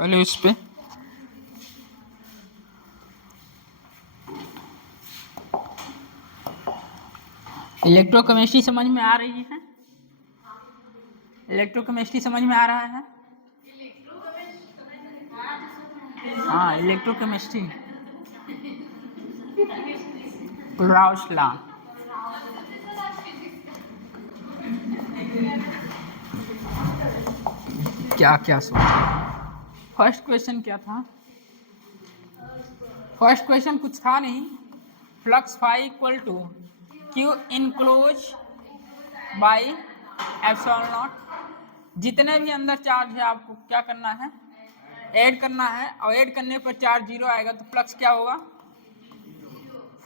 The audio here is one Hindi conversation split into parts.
पहले उस पे इलेक्ट्रोकेमिस्ट्री समझ में आ रही है? इलेक्ट्रोकेमिस्ट्री समझ में आ रहा है? हाँ, इलेक्ट्रोकेमिस्ट्री राउस लॉ। क्या क्या सोचा? फर्स्ट क्वेश्चन क्या था? फर्स्ट क्वेश्चन कुछ था नहीं। Flux phi equal to q enclose by epsilon naught. जितने भी अंदर चार्ज है आपको क्या करना है? ऐड करना है, और ऐड करने पर चार्ज जीरो आएगा तो फ्लक्स क्या होगा?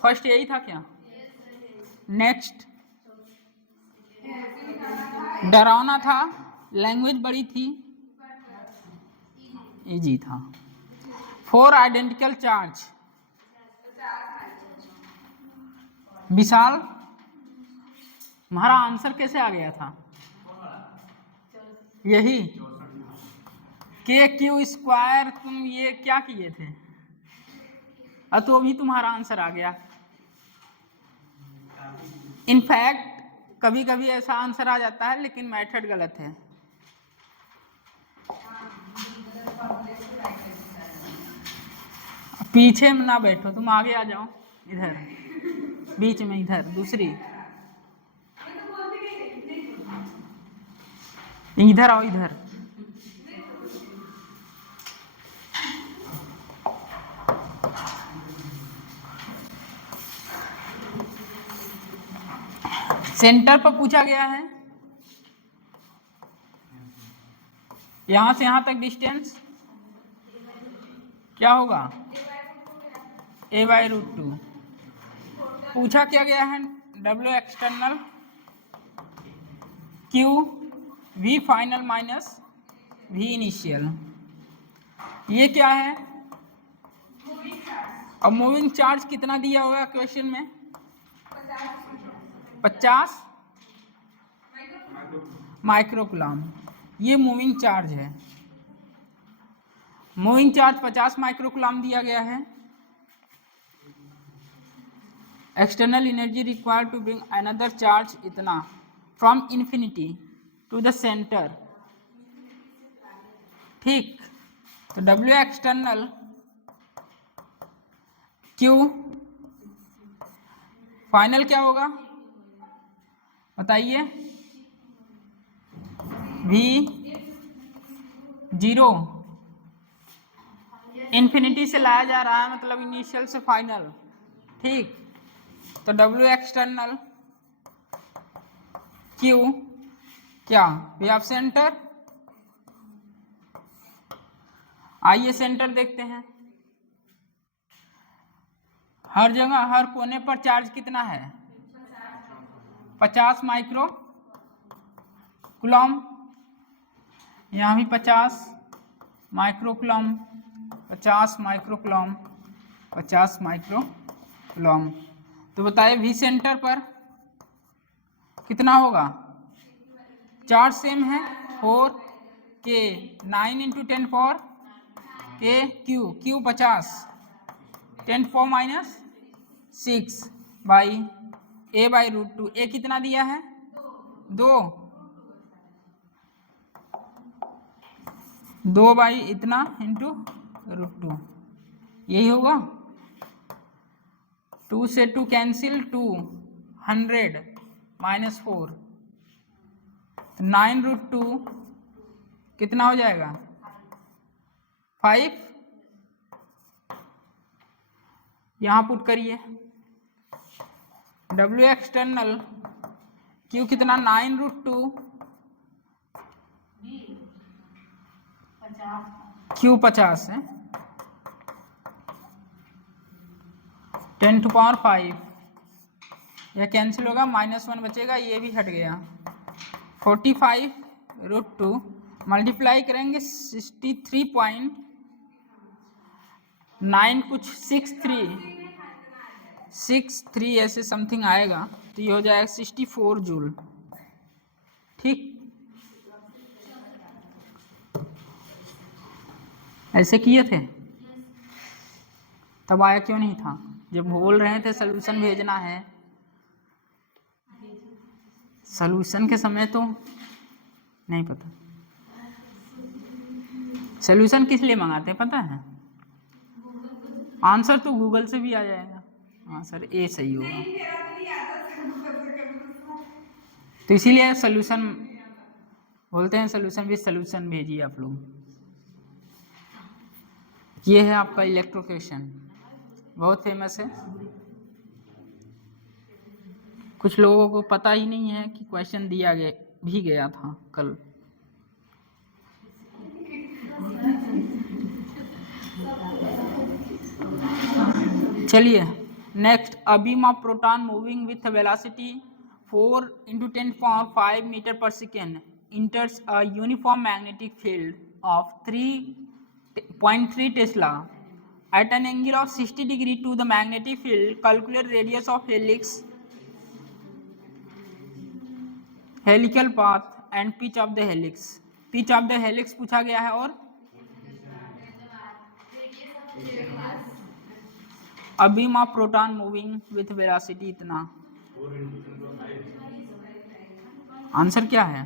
फर्स्ट यही था क्या? नेक्स्ट डरावना था, लैंग्वेज बड़ी थी, इजी था। फोर आइडेंटिकल चार्ज विशाल, हमारा आंसर कैसे आ गया था? यही के क्यू स्क्वायर। तुम ये क्या किए थे? तो अभी तुम्हारा आंसर आ गया। इनफैक्ट कभी कभी ऐसा आंसर आ जाता है लेकिन मेथड गलत है। पीछे में ना बैठो, तुम आगे आ जाओ, इधर बीच में, इधर दूसरी, इधर आओ, इधर। सेंटर पर पूछा गया है, यहां से यहां तक डिस्टेंस क्या होगा? a/√2। पूछा क्या गया है? W external Q V final minus V initial. ये क्या है? और मूविंग चार्ज कितना दिया हुआ क्वेश्चन में? 50 माइक्रोकुलम। ये मूविंग चार्ज है। मूविंग चार्ज 50 माइक्रोकुलम दिया गया है। External energy required to bring another charge इतना from infinity to the centre. ठीक, तो W एक्सटर्नल Q फाइनल क्या होगा बताइए? V जीरो, इन्फिनिटी से लाया जा रहा है, मतलब इनिशियल से फाइनल। ठीक, तो W एक्सटर्नल Q क्या? V of centre. आइए सेंटर देखते हैं। हर जगह हर कोने पर चार्ज कितना है? 50 माइक्रो कुलम। यहाँ भी 50 micro coulomb, 50 micro coulomb, 50 micro coulomb. तो बताइए वी सेंटर पर कितना होगा? चार्ज सेम है, 4 के 9 इंटू 10 4 के Q, Q 50, 10 4 minus 6 by a/√2। ए कितना दिया है? 2 बाई इतना इंटू √2, यही होगा। 2 से 2 कैंसिल, 2 100 माइनस 4, तो 9√2 कितना हो जाएगा? 5। यहाँ पुट करिए। W एक्सटर्नल Q कितना? 9√2, Q 50 है, 10⁵ यह कैंसिल होगा, -1 बचेगा, ये भी हट गया। 45√2 मल्टीप्लाई करेंगे 63.9 कुछ 63 ऐसे समथिंग आएगा, तो ये हो जाएगा 64 जूल। ठीक, ऐसे किए थे? तब आया क्यों नहीं था जब बोल रहे थे सॉल्यूशन भेजना है? सॉल्यूशन के समय तो नहीं पता। सॉल्यूशन किस लिए मंगाते हैं पता है? आंसर तो गूगल से भी आ जाएगा। हाँ सर, ए सही होगा। तो इसीलिए सॉल्यूशन बोलते हैं, सॉल्यूशन भी सॉल्यूशन भेजिए आप लोग। ये है आपका इलेक्ट्रोक्वेशन, बहुत फेमस है। कुछ लोगों को पता ही नहीं है कि क्वेश्चन दिया गया था कल। चलिए next, a beam of proton moving with velocity 4 × 10⁵ metre पर second enters a uniform magnetic field of 3.3 Tesla at an angle of 60 degree to the magnetic field. Calculate radius of helix, helical path and pitch of the helix. pitch of the helix पूछा गया है और a beam of proton moving with velocity इतना। आंसर क्या है?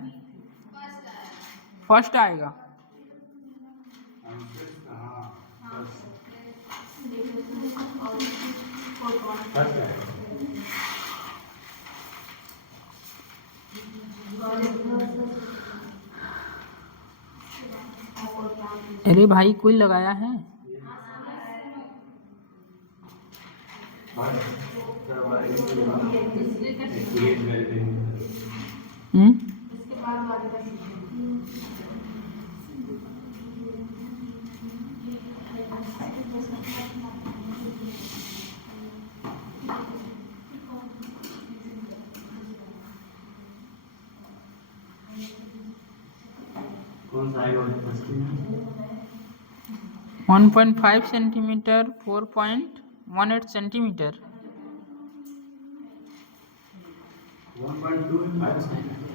फर्स्ट आएगा। अरे भाई कोई लगाया है? कौन सा आएगा? 1.5 सेंटीमीटर, 4.18 सेंटीमीटर। 1.25 सेंटीमीटर।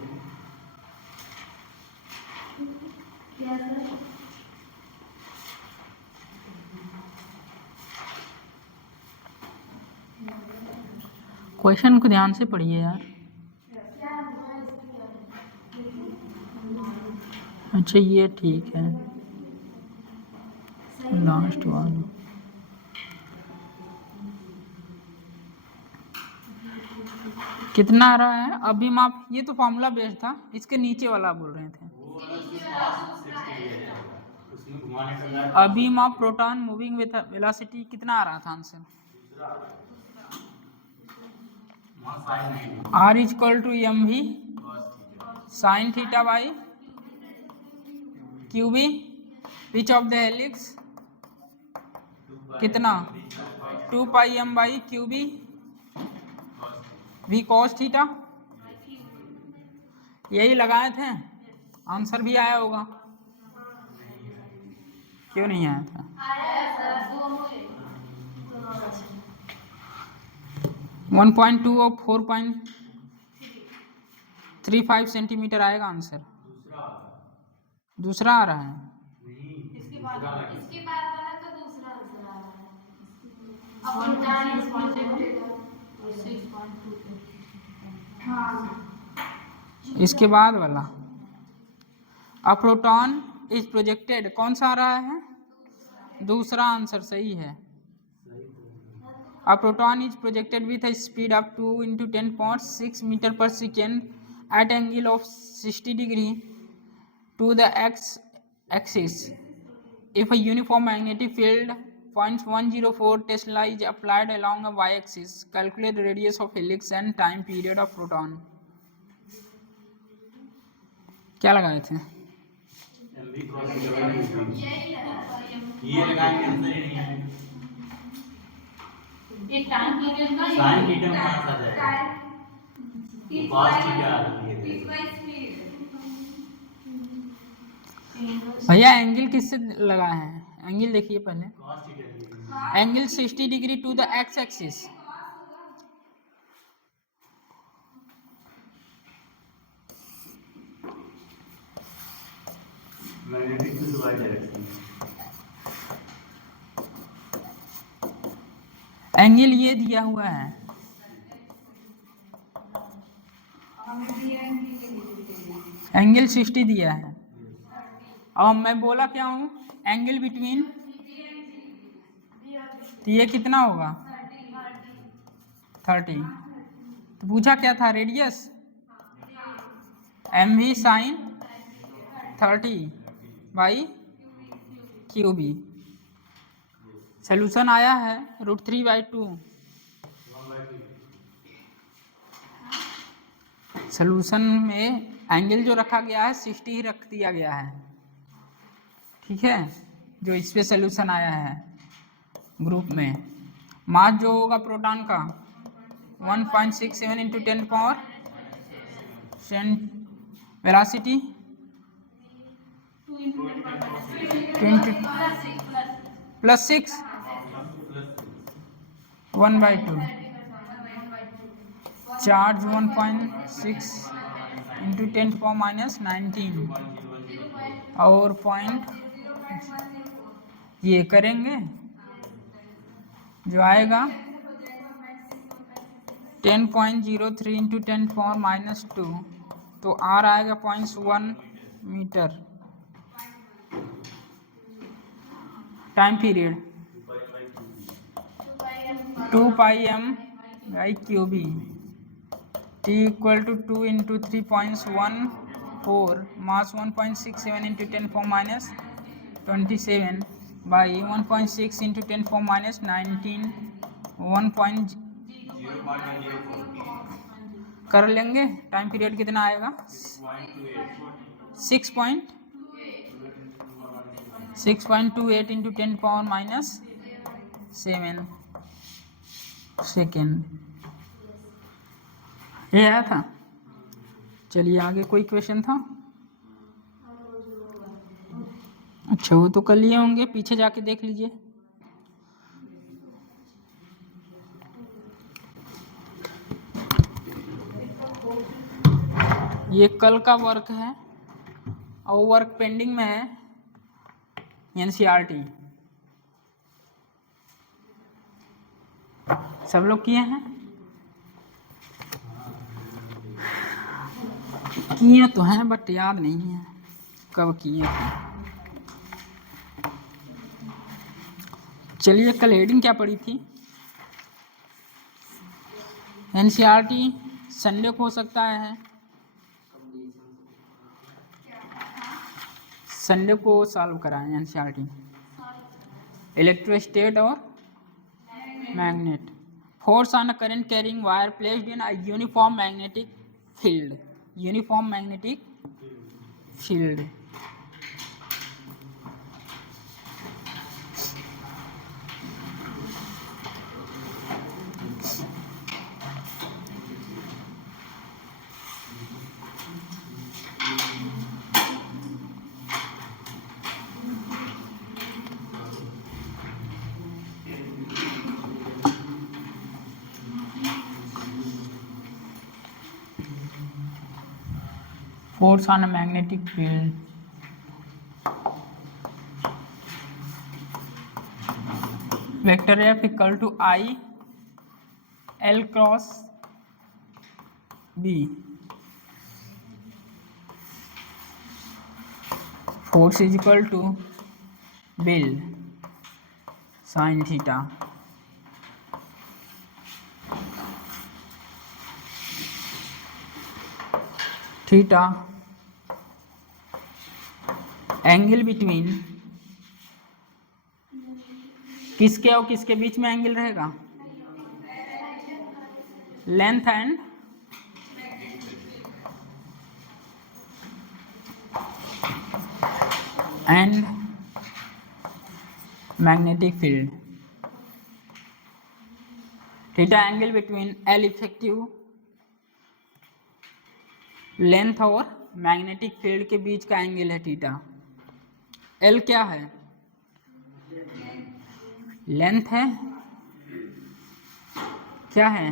क्वेश्चन को ध्यान से पढ़िए यार। अच्छा ये ठीक है, लास्ट वन। कितना आ रहा है अभी माप? ये तो फॉर्मूला बेस्ड था, इसके नीचे वाला बोल रहे थे। अभी माप प्रोटॉन मूविंग विथ वेलोसिटी कितना आ रहा था answer? R = mv sin theta by q B. Pitch of the helix कितना? 2πm/क्यूबी v cos थीटा। यही लगाए थे, आंसर भी आया होगा। क्यों नहीं आया था? 1.2 और 4.35 सेंटीमीटर आएगा आंसर। दूसरा आ रहा है। इसके बाद वाला तो दूसरा आंसर आ रहा है। इसके बाद वाला अ प्रोटॉन इज प्रोजेक्टेड, कौन सा आ रहा है? दूसरा आंसर सही है। A proton is projected with a speed of 2 × 10⁶ meter per second at angle of 60 degree to the x-axis. If a uniform magnetic field 0.104 Tesla is applied along a y-axis, calculate the radius of helix and time period of proton. क्या लगाए थे? ये लगाएंगे आंसर ही नहीं है। एक टाइम पीरियड का साइन थीटा में कहां आ जाएगा? cos थीटा आ रही है। भैया एंगल किससे लगा है? एंगल देखिए पहले। cos theta. Angle 60 degree to the x axis. Magnetic to y direction. Angle ये दिया हुआ है, एंगल 60 दिया है। अब मैं बोला क्या हूँ, एंगल बिटवीन, तो ये कितना होगा 30। तो पूछा क्या था, radius m v sine 30 by q B. Solution आया है √3/2। सोल्यूशन में एंगल जो रखा गया है 60 ही रख दिया गया है, ठीक है, जो इस पे सोल्यूशन आया है ग्रुप में। मास जो होगा प्रोटॉन का 1.67 into 10 power 10, velocity 20 +6 1/2, charge 1.6 into 10 power -19 और पॉइंट ये करेंगे जो आएगा 10.03 इंटू 10 पावर -2, तो आर आएगा 0.1 मीटर। टाइम पीरियड 2πm/क्यूबी, t equal to 2 into 3.14, mass 1.67 into 10 power -27 by 1.6 into 10 power -19, 1. कर लेंगे। टाइम पीरियड कितना आएगा 6.28 इंटू 10 पावर -7 सेकेंड। ये आया था। चलिए आगे कोई क्वेश्चन था? अच्छा वो तो कर लिए होंगे, पीछे जाके देख लीजिए। ये कल का वर्क है और वर्क पेंडिंग में है एनसीईआरटी। सब लोग किए हैं? किए तो हैं बट याद नहीं है कब किए थे। चलिए कल हेडिंग क्या पड़ी थी? एनसीईआरटी संडे को हो सकता है, संडे को सॉल्व कराएं एनसीईआरटी। इलेक्ट्रोस्टैट और magnet, force on a current carrying wire placed in a uniform magnetic field, uniform magnetic field. Force on a magnetic field. Vector F equal to I L cross B. Force is equal to Bill sin theta. Theta angle between, किसके और किसके बीच में एंगल रहेगा? Length and magnetic field. Theta angle between L effective, length और मैग्नेटिक फील्ड के बीच का एंगल है थीटा। एल क्या है? लेंथ है, क्या है?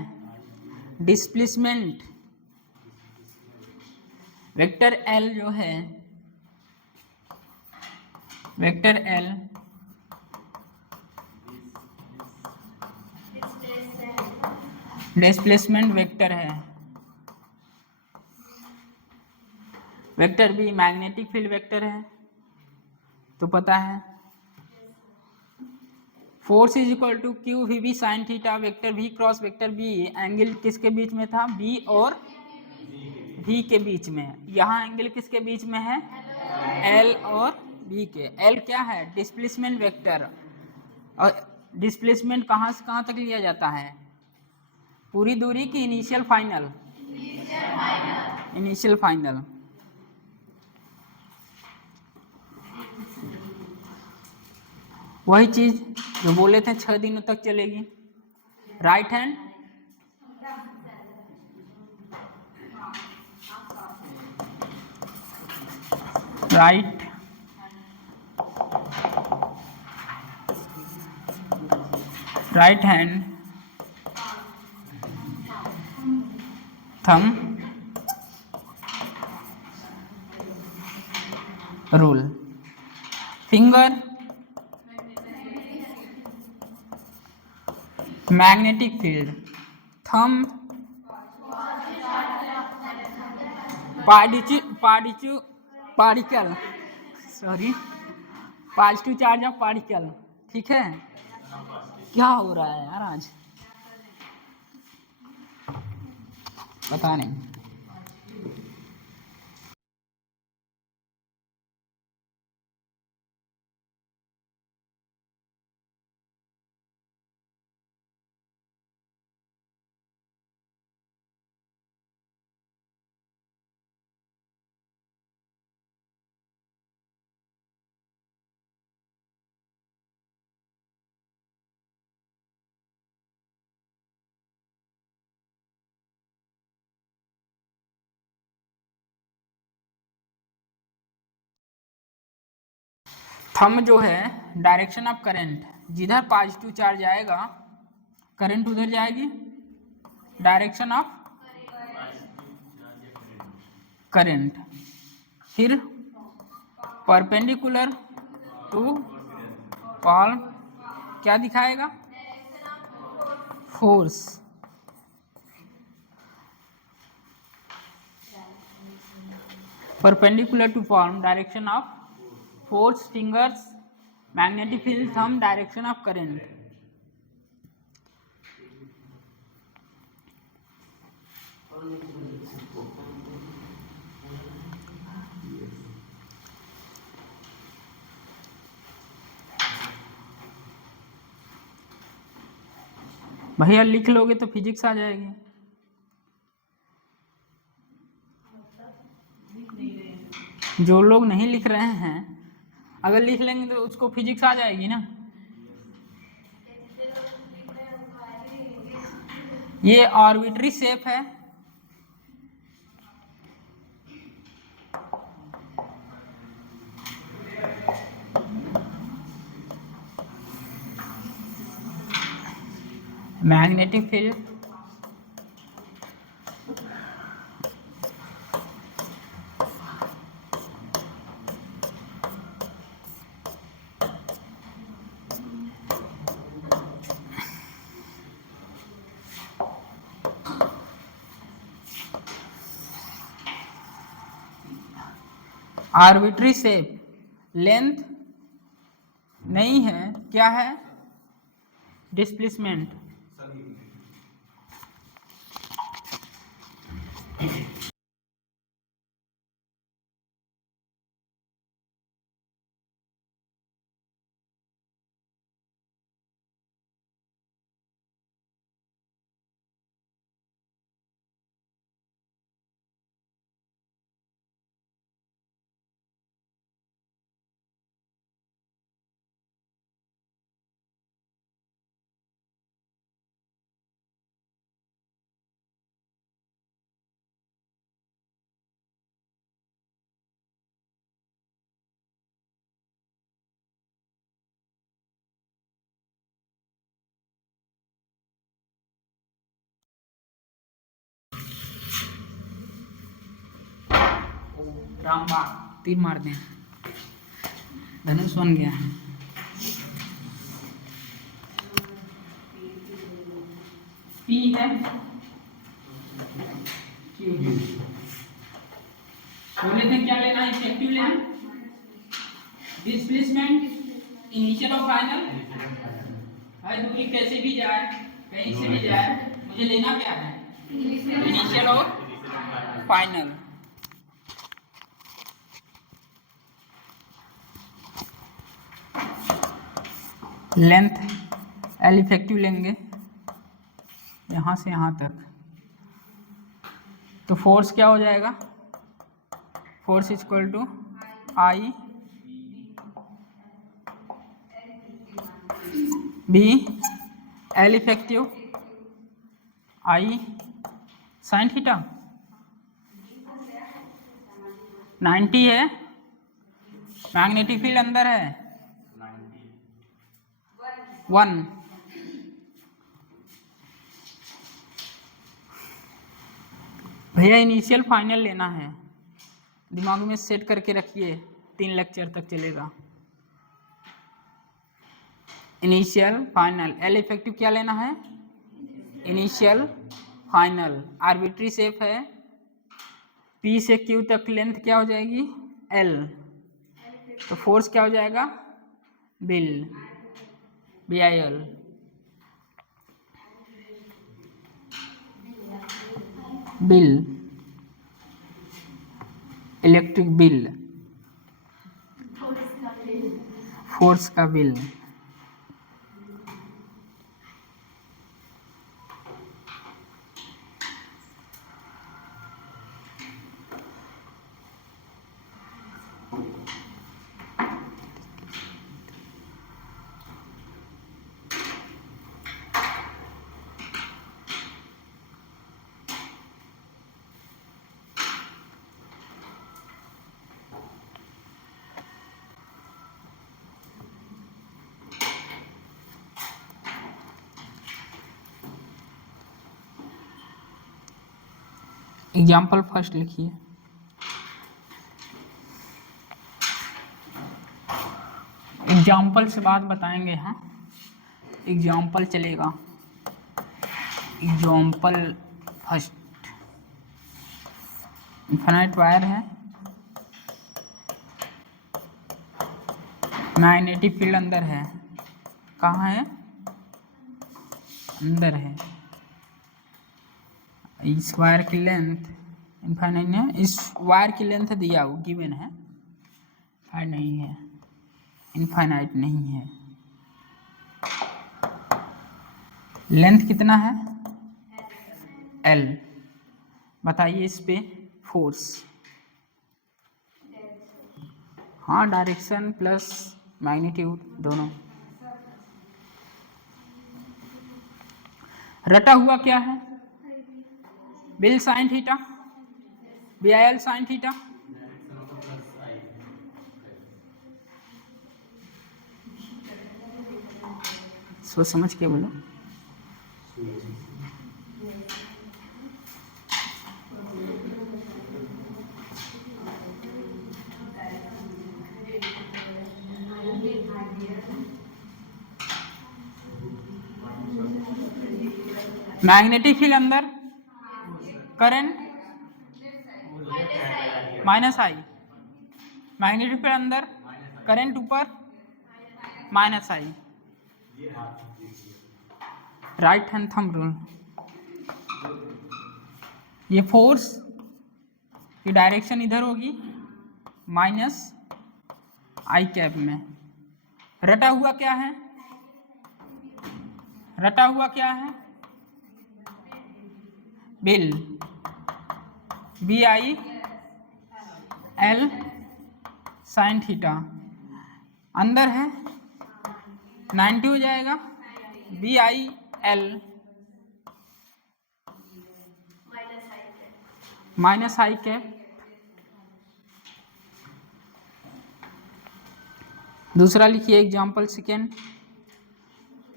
डिस्प्लेसमेंट। वेक्टर एल जो है, वेक्टर एल डिस्प्लेसमेंट वेक्टर है। Vector B magnetic field vector है, तो पता है force is equal to q v B sine theta. Vector v cross vector B, angle किसके बीच में था? बी और वी के बीच में। यहाँ एंगल किसके बीच में है? एल और बी के। एल क्या है? Displacement vector. और डिस्प्लेसमेंट कहाँ से कहाँ तक लिया जाता है? पूरी दूरी की इनिशियल फाइनल? Initial final. वही चीज जो बोले थे 6 दिनों तक चलेगी। Right hand right right hand thumb rule. Finger magnetic field. Thumb particle, sorry, positive charge of particle. ठीक है, क्या हो रहा है यार आज, पता नहीं। थंब जो है डायरेक्शन ऑफ करंट, जिधर पॉजिटिव चार्ज आएगा करंट उधर जाएगी। Direction of current. फिर परपेंडिकुलर टू पॉल्म क्या दिखाएगा? Force. Perpendicular to palm direction of force. Fingers magnetic field. Thumb direction of current. भैया लिख लोगे तो फिजिक्स आ जाएगी। जो लोग नहीं लिख रहे हैं, अगर लिख लेंगे तो उसको फिजिक्स आ जाएगी ना। ये आर्बिट्री शेप है। Magnetic field arbitrary shape. Length नहीं है, क्या है? डिस्प्लेसमेंट। रामबाण तीर मार दें, धनुष बन गया है। P है Q। बोले थे क्या लेना है, इफेक्टिव लेंथ, डिस्प्लेसमेंट, इनिशियल और फाइनल। भाई दूरी कैसे भी जाए, कहीं से भी जाए, मुझे लेना क्या है, इनिशियल और फाइनल। लेंथ एल इफेक्टिव लेंगे यहाँ से यहाँ तक, तो फोर्स क्या हो जाएगा, force equal to I B L effective I sine theta. 90 है, मैग्नेटिक फील्ड अंदर है 1। भैया इनिशियल फाइनल लेना है, दिमाग में सेट करके रखिए, 3 लेक्चर तक चलेगा। इनिशियल फाइनल, एल इफेक्टिव क्या लेना है, इनिशियल फाइनल। आर्बिट्री शेप है, पी से क्यू तक लेंथ क्या हो जाएगी एल, तो फोर्स क्या हो जाएगा bill B I L. Bill electric bill, force का बिल। एग्जाम्पल फर्स्ट लिखिए। एग्जाम्पल से बात बताएंगे, हाँ एग्जाम्पल चलेगा। एग्जाम्पल फर्स्ट, इनफाइनाइट वायर है, मैग्नेटिक फील्ड अंदर है, कहाँ है अंदर है। इस वायर की लेंथ इनफाइनाइट है, इस वायर की लेंथ दिया हो गिवन है, फाइनाइट नहीं है, इनफाइनाइट नहीं है। लेंथ कितना है एल, बताइए इस पे फोर्स। हाँ डायरेक्शन प्लस मैग्नीट्यूड दोनों। रटा हुआ क्या है, bill sine theta, B I L sine theta. सोच समझ के बोलो। मैग्नेटिक फील्ड अंदर, current minus I, magnetic field अंदर, करंट ऊपर minus I. Right hand thumb rule. ये फोर्स की डायरेक्शन इधर होगी माइनस आई कैप में। रटा हुआ क्या है, रटा हुआ क्या है BIL B I L sine theta. अंदर है 90 हो जाएगा, B I L minus I cap. दूसरा लिखिए एग्जाम्पल सेकेंड,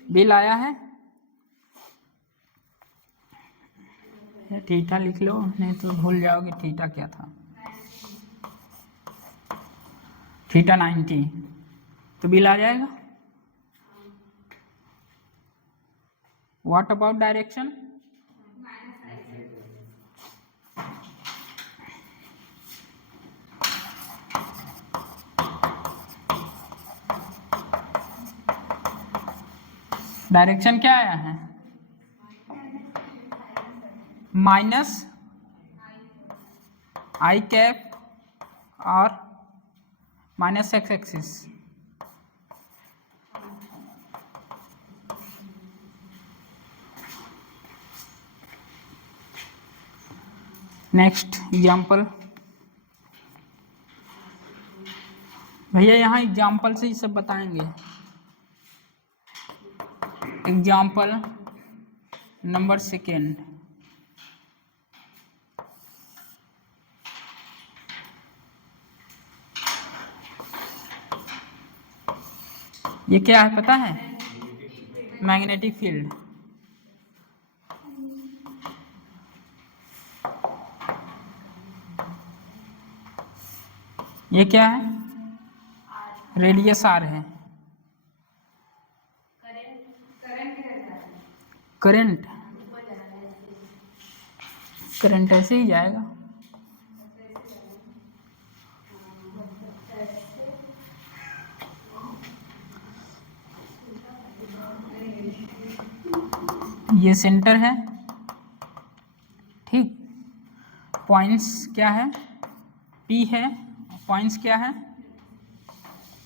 बिल आया है, थीटा लिख लो नहीं तो भूल जाओगे थीटा क्या था, थीटा 90, तो बिल आ जाएगा। व्हाट अबाउट डायरेक्शन, डायरेक्शन क्या आया है? माइनस आई कैप और minus x axis. Next example. भैया यहाँ एग्जाम्पल से ही सब बताएंगे। Example number second. ये क्या है पता है? Magnetic field. ये क्या है? रेडियस आर है। करंट करंट ऐसे ही जाएगा। ये सेंटर है, ठीक। पॉइंट्स क्या है? P है। पॉइंट्स क्या है?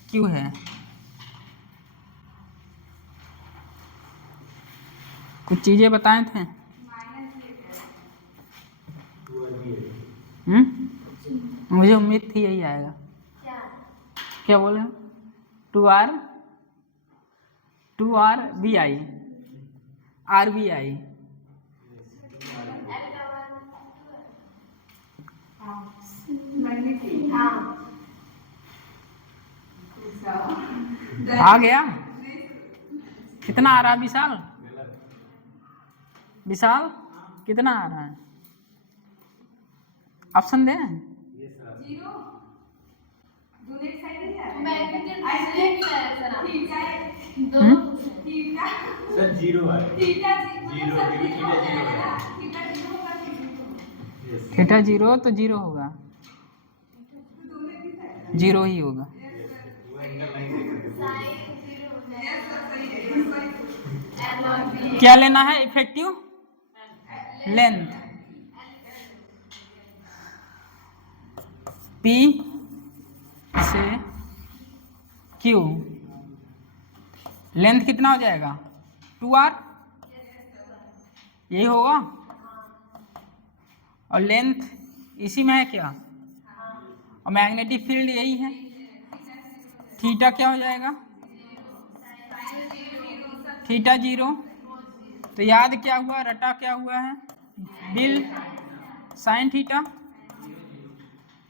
Q है। कुछ चीजें बताए थे। मुझे उम्मीद थी यही आएगा। क्या बोले? 2R BI RBI। आ गया? कितना आ रहा है विशाल? विशाल कितना आ रहा है? ऑप्शन दे। सर जीरो है। थीटा जीरो तो जीरो होगा, जीरो ही होगा। क्या लेना है? इफेक्टिव लेंथ P से Q। लेंथ कितना हो जाएगा? 2R यही होगा। और लेंथ इसी में है क्या? और मैग्नेटिक फील्ड यही है। थीटा क्या हो जाएगा? Theta zero. तो याद क्या हुआ? रटा क्या हुआ है? Bill sine theta.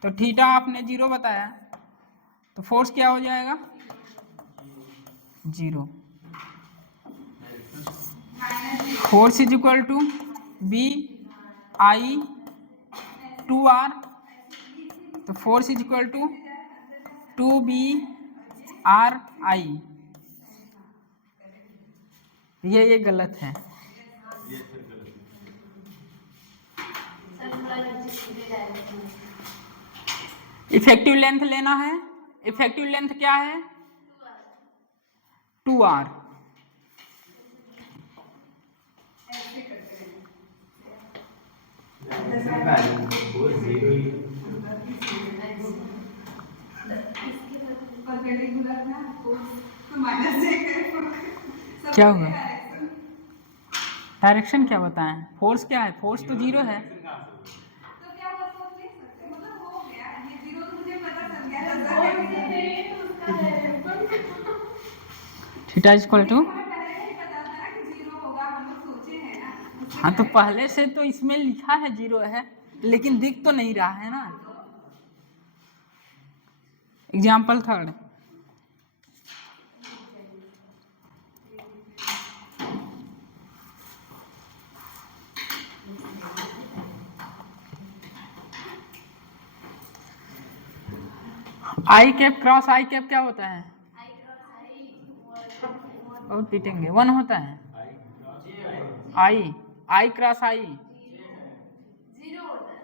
तो थीटा आपने जीरो बताया, तो फोर्स क्या हो जाएगा? Zero. Force is equal to BI 2R। तो force is equal to 2BRI। ये गलत है। इफेक्टिव लेंथ लेना है। इफेक्टिव लेंथ क्या है? 2R। क्या हुआ? डायरेक्शन क्या बताएं? फोर्स क्या है? फोर्स तो जीरो है। थीटा इज इक्वल टू, हाँ तो पहले से तो इसमें लिखा है जीरो है, लेकिन दिख तो नहीं रहा है ना। Example third. I cap cross I cap क्या होता है? और पीटेंगे। वन होता है। आई क्रॉस आई जीरो होता है।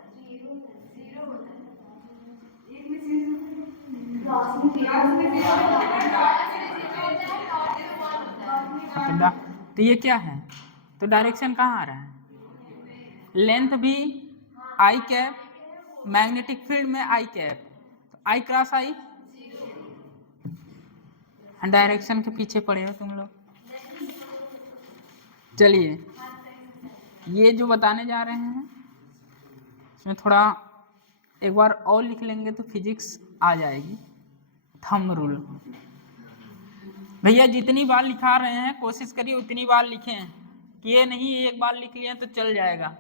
तो ये क्या है, तो डायरेक्शन कहाँ आ रहा है, लेंथ भी आई कैप, मैग्नेटिक फील्ड में आई कैप, तो आई क्रॉस आई, डायरेक्शन के पीछे पड़े हो तुम लोग। चलिए ये जो बताने जा रहे हैं इसमें थोड़ा एक बार और लिख लेंगे तो फिजिक्स आ जाएगी। थंब रूल, भैया जितनी बार लिखा रहे हैं कोशिश करिए उतनी बार लिखें, कि ये नहीं एक बार लिख लिए तो चल जाएगा,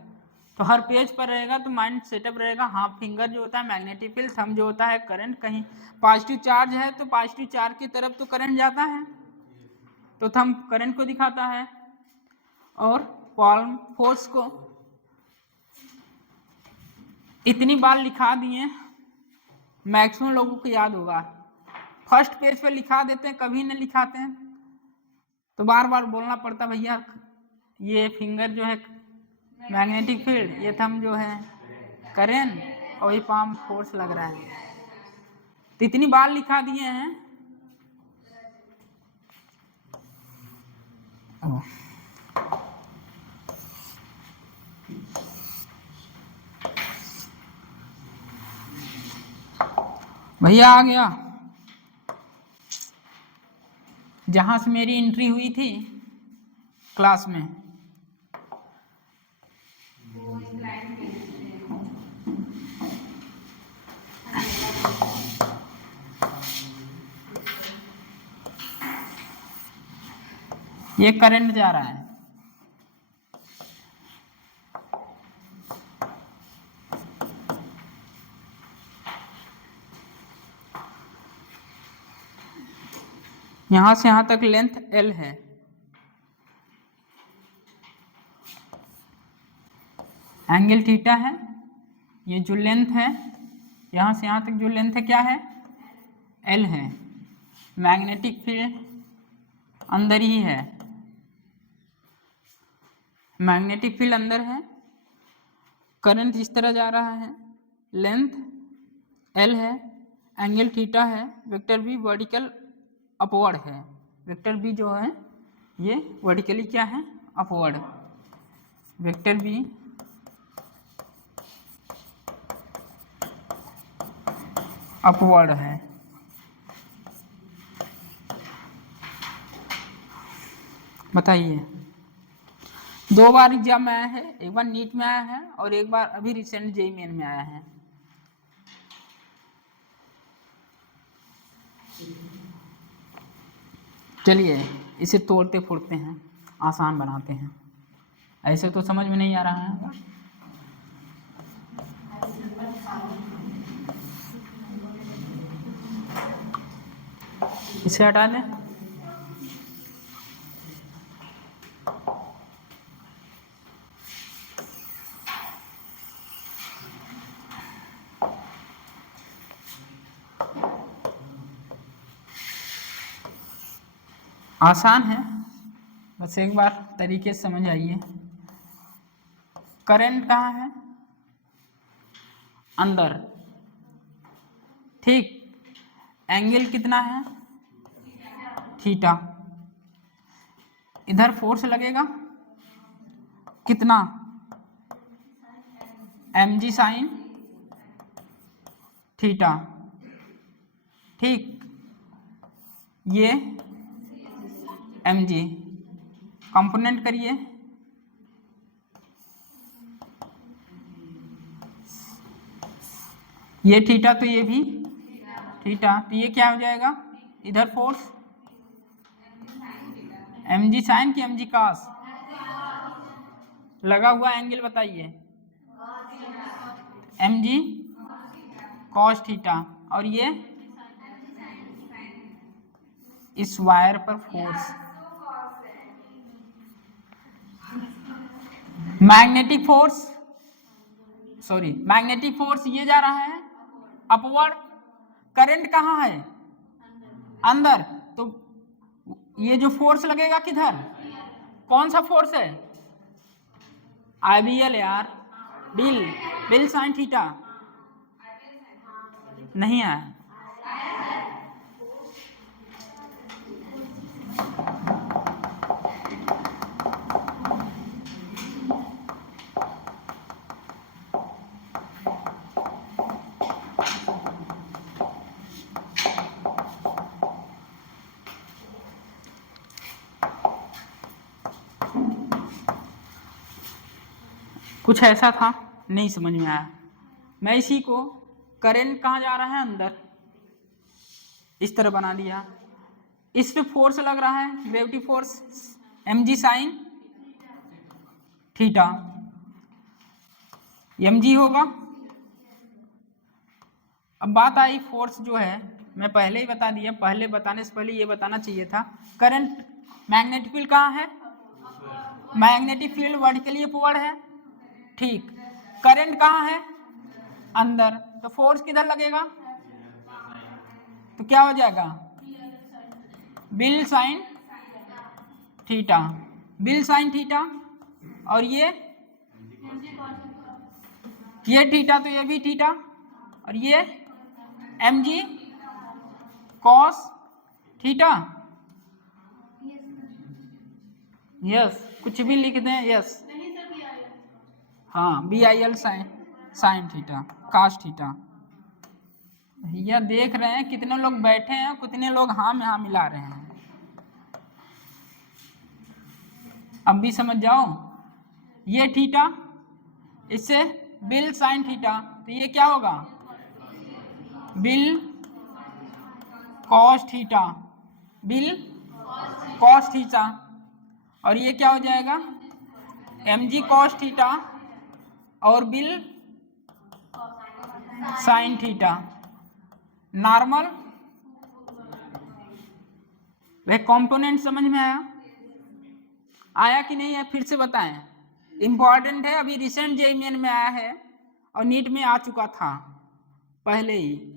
तो हर पेज पर रहेगा तो माइंड सेटअप रहेगा। हाँ, फिंगर जो होता है मैग्नेटिक फील्ड, थंब जो होता है करंट, कहीं पॉजिटिव चार्ज है तो पॉजिटिव चार्ज की तरफ तो करंट जाता है, तो थंब करंट को दिखाता है, और पॉल्म फोर्स को। इतनी बार लिखा दिए, मैक्सिमम लोगों को याद होगा। फर्स्ट पेज पे लिखा देते हैं, कभी नहीं लिखाते हैं, तो बार बार बोलना पड़ता भैया ये फिंगर जो है मैग्नेटिक फील्ड, ये थंब जो है करंट, और ये पाम फोर्स लग रहा है, तो इतनी बार लिखा दिए हैं। भैया आ गया, जहां से मेरी एंट्री हुई थी क्लास में, ये करंट जा रहा है, यहां से यहां तक लेंथ L है, एंगल थीटा है, ये जो लेंथ है यहां से यहां तक जो लेंथ है क्या है, L है। मैग्नेटिक फील्ड अंदर ही है, मैग्नेटिक फील्ड अंदर है, करंट इस तरह जा रहा है, लेंथ L है, एंगल थीटा है, वेक्टर भी वर्टिकल अपवर्ड है, वेक्टर भी जो है ये वर्टिकली क्या है, अपवर्ड, वेक्टर भी अपवर्ड है। बताइए, दो बार एग्जाम में आया है, एक बार नीट में आया है और एक बार अभी रिसेंट जेईई मेन में आया है। चलिए इसे तोड़ते फोड़ते हैं, आसान बनाते हैं, ऐसे तो समझ में नहीं आ रहा है। इसे हटा दें, आसान है, बस एक बार तरीके से समझ आइए। करंट कहाँ है, अंदर, ठीक, एंगल कितना है, थीटा, इधर फोर्स लगेगा कितना, mg साइन थीटा, ठीक, ये mg, कंपोनेंट करिए, ये थीटा तो ये भी थीटा, तो ये क्या हो जाएगा, इधर फोर्स mg साइन की mg कॉस, लगा हुआ एंगल बताइए, mg कॉस थीटा, और ये इस वायर पर force, magnetic force, sorry magnetic force ये जा रहा है अपवर्ड, करंट कहाँ है, अंदर, तो ये जो फोर्स लगेगा किधर, कौन सा फोर्स है, IBL यार, बिल साइन थीटा, नहीं है, कुछ ऐसा था, नहीं समझ में आया। मैं इसी को करंट कहाँ जा रहा है, अंदर, इस तरह बना दिया। इस पे फोर्स लग रहा है, gravity force mg sine theta, mg होगा। अब बात आई फोर्स जो है, मैं पहले ही बता दिया, पहले बताने से पहले ये बताना चाहिए था, करंट मैग्नेटिक फील्ड कहाँ है, मैग्नेटिक फील्ड वर्टिकली अपवर्ड है, ठीक। करंट कहाँ है, अंदर, तो फोर्स किधर लगेगा, तो क्या हो जाएगा, bill sine theta, bill sine theta, और ये थीटा, तो ये भी थीटा, और ये mg कॉस थीटा, यस, कुछ भी लिख दें, यस, हाँ, BIL sine theta, cos theta. भैया देख रहे हैं कितने लोग बैठे हैं, कितने लोग हाँ में हाँ मिला रहे हैं। अब भी समझ जाओ, ये थीटा, इससे बिल साइन थीटा, तो ये क्या होगा, bill cos theta, bill cos theta, और ये क्या हो जाएगा, mg कॉस थीटा और बिल साइन थीटा। नॉर्मल, वह कंपोनेंट समझ में आया कि नहीं है, फिर से बताएं, इंपॉर्टेंट है, अभी रिसेंट जेईई में आया है और नीट में आ चुका था पहले ही।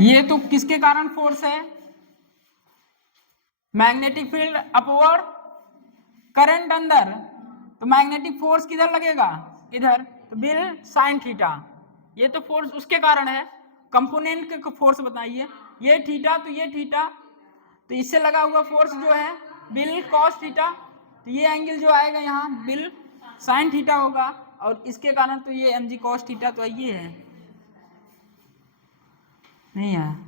ये तो किसके कारण फोर्स है, मैग्नेटिक फील्ड अपवर्ड, करंट अंदर, तो मैग्नेटिक फोर्स किधर लगेगा, इधर, तो बिल साइन थीटा, ये तो फोर्स उसके कारण है। कंपोनेंट के फोर्स बताइए, ये थीटा, तो ये थीटा, तो इससे लगा हुआ फोर्स जो है बिल कॉस थीटा, तो ये एंगल जो आएगा यहाँ बिल साइन थीटा होगा, और इसके कारण तो ये mg कॉस थीटा, तो ये है, नहीं है।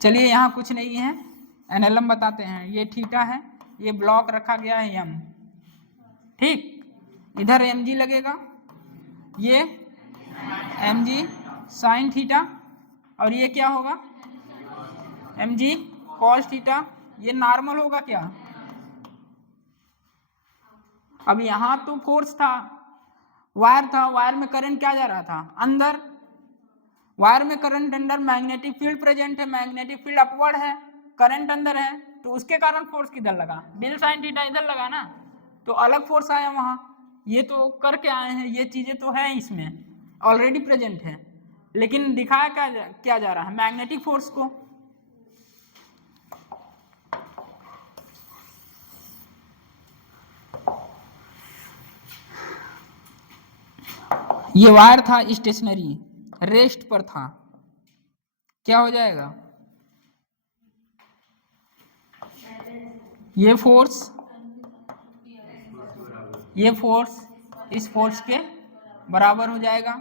चलिए यहाँ कुछ नहीं है, एनएलएम बताते हैं, ये थीटा है, ये ब्लॉक रखा गया है m, ठीक, इधर mg लगेगा, ये mg साइन थीटा, और ये क्या होगा, mg कॉस थीटा, ये नॉर्मल होगा क्या। अब यहाँ तो फोर्स था, वायर था, वायर में करंट क्या जा रहा था, अंदर, वायर में करंट अंदर, मैग्नेटिक फील्ड प्रेजेंट है, मैग्नेटिक फील्ड अपवर्ड है, करंट अंदर है, तो उसके कारण फोर्स किधर लगा, बिल साइन थीटा इधर लगा ना, तो अलग फोर्स आया वहाँ, ये तो करके आए हैं, ये चीजें तो है इसमें ऑलरेडी प्रेजेंट है, लेकिन दिखाया क्या जा रहा है, मैग्नेटिक फोर्स को। ये वायर था स्टेशनरी, रेस्ट पर था, क्या हो जाएगा, ये फोर्स इस फोर्स के बराबर हो जाएगा,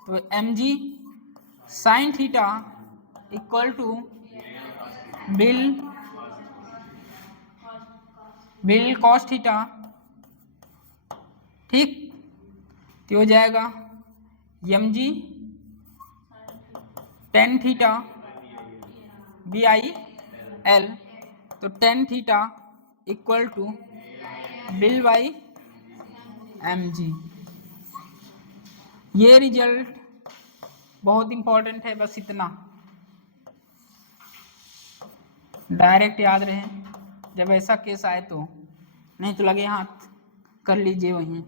तो mg sine theta equal to BIL cos theta, ठीक, तो हो जाएगा mg टेन थीटा BIL, तो tan theta equal to BIL by mg। ये रिजल्ट बहुत इंपॉर्टेंट है, बस इतना डायरेक्ट याद रहे, जब ऐसा केस आए तो, नहीं तो लगे हाथ कर लीजिए वहीं।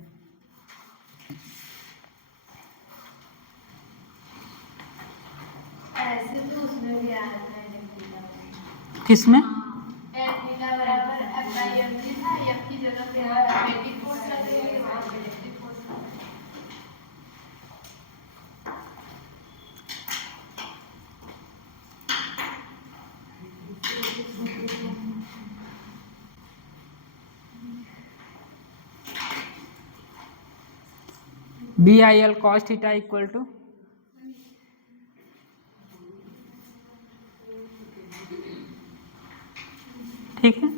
ऐसे तो उसमें भी आया था इलेक्ट्रिक, किसमें, tan थीटा बराबर f by mg था, f की जगह पे मैग्नेटिक फोर्स लगेगी और इलेक्ट्रिक फोर्स लगेगी। BIL cos theta equal to ठीक है।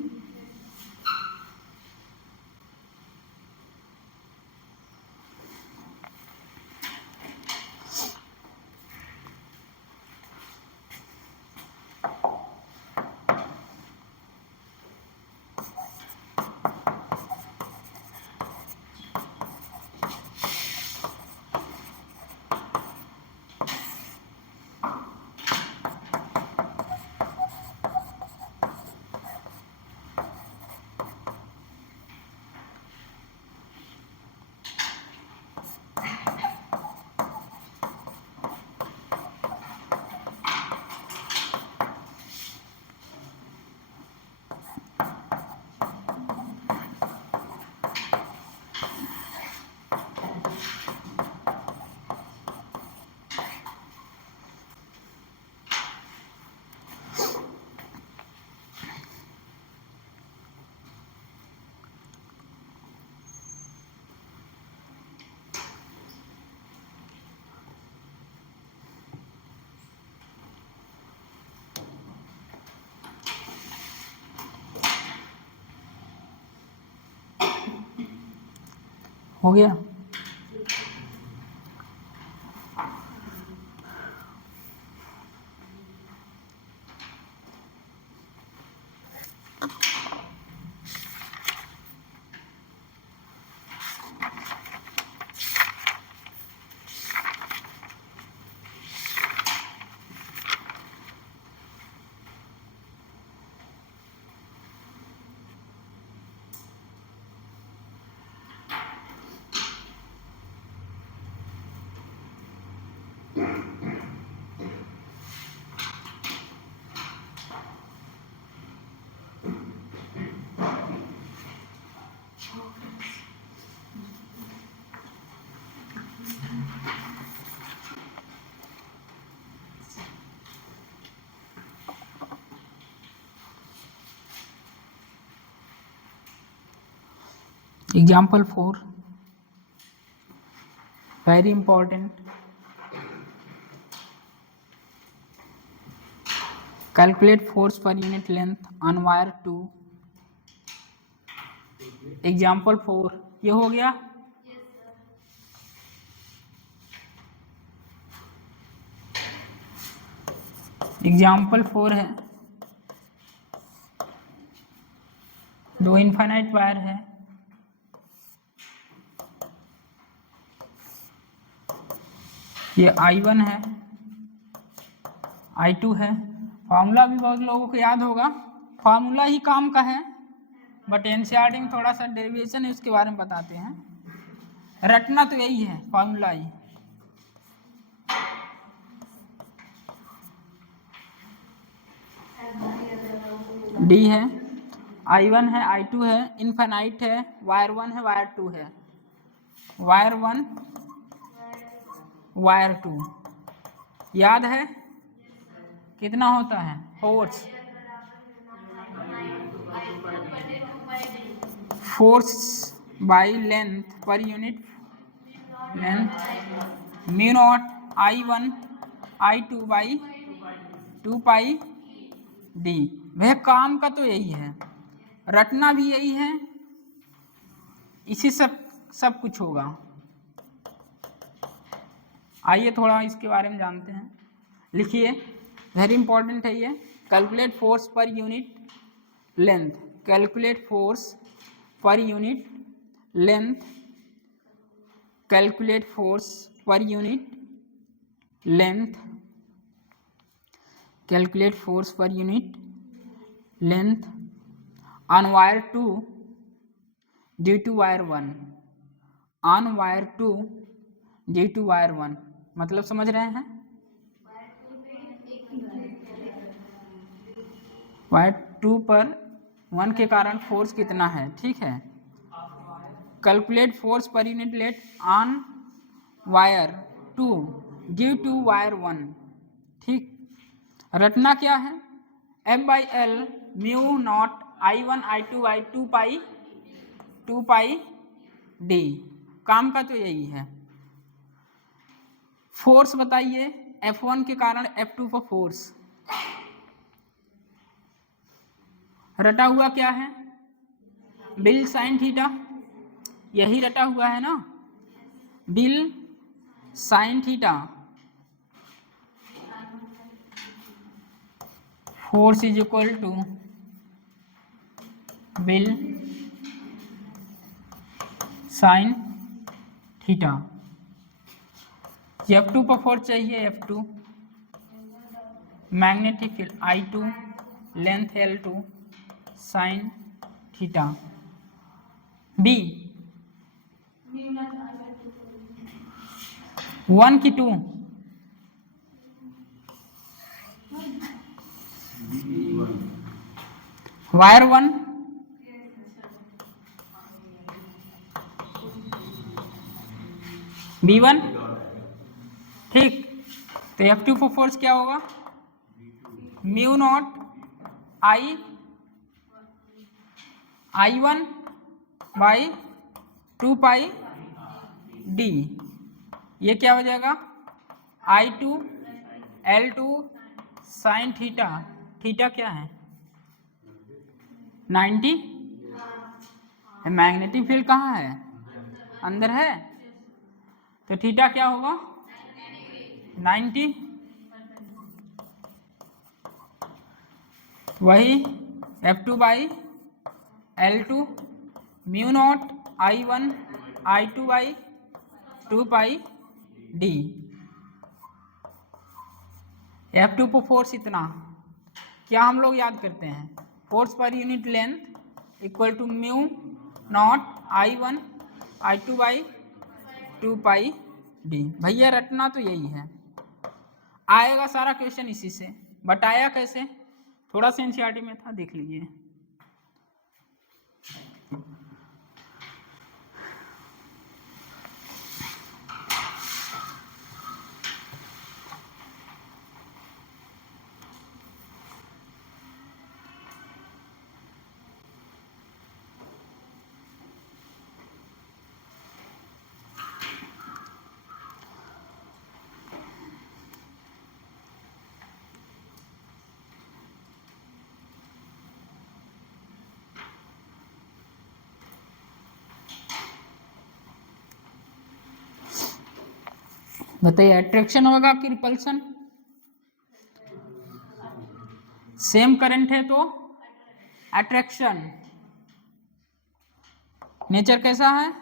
हो गया। Example 4, very important. Calculate force per unit length on wire 2. Example 4 ये हो गया। एग्जाम्पल 4 है, दो इनफाइनाइट वायर है, ये I1 है, I2 है। फॉर्मूला भी बहुत लोगों को याद होगा, फॉर्मूला ही काम का है, बट एनसीईआरटी में थोड़ा सा डेरिवेशन है, उसके बारे में बताते हैं। रटना तो यही है, फॉर्मूला ही। डी है, I1 है, I2 है, इनफाइनाइट है, वायर 1 है, वायर 2 है। वायर 1 वायर 2 याद है कितना होता है फोर्स? फोर्स बाई लेंथ पर unit length mu naught I1 I2 by 2 pi D. वह काम का तो यही है, रटना भी यही है, इसी सब कुछ होगा। आइए थोड़ा इसके बारे में जानते हैं। लिखिए, वेरी इंपॉर्टेंट है ये। Calculate force per unit length, calculate force per unit length, calculate force per unit length, calculate force per unit length on wire 2 due to wire 1, on wire 2 due to wire 1। मतलब समझ रहे हैं? वायर 2 पर 1 के कारण फोर्स कितना है, ठीक है। Calculate force per unit length on wire 2 due to wire 1, ठीक। रटना क्या है? F/L mu naught I1 I2 by 2 pi d. काम का तो यही है। फोर्स बताइए, F1 के कारण F2 पर फोर्स, रटा हुआ क्या है? बिल साइन थीटा, यही रटा हुआ है ना, BIL sine theta. Force is equal to BIL sine theta. F2 पर फोर्स चाहिए, F2 magnetic field I2 length L2 sine theta. B 1 की 2? वायर 1 B1 ठीक। तो F2 पर फोर्स क्या होगा? Mu naught I1 by 2 pi D। ये क्या हो जाएगा? I2 L2 sine theta. Theta क्या है? 90। मैग्नेटिक फील्ड कहाँ है? अंदर है, तो थीटा क्या होगा? 90। वही F2 by L2 mu naught I1 I2 by 2 pi D। F2 पर फोर्स इतना, क्या हम लोग याद करते हैं? Force per unit length equal to mu naught I1 I2 by 2 pi D। भैया रटना तो यही है, आएगा सारा क्वेश्चन इसी से। बट आया कैसे? थोड़ा सा एनसीईआरटी में था, देख लीजिए। बताइए, अट्रैक्शन होगा कि रिपल्सन? सेम करंट है तो अट्रैक्शन। नेचर कैसा है?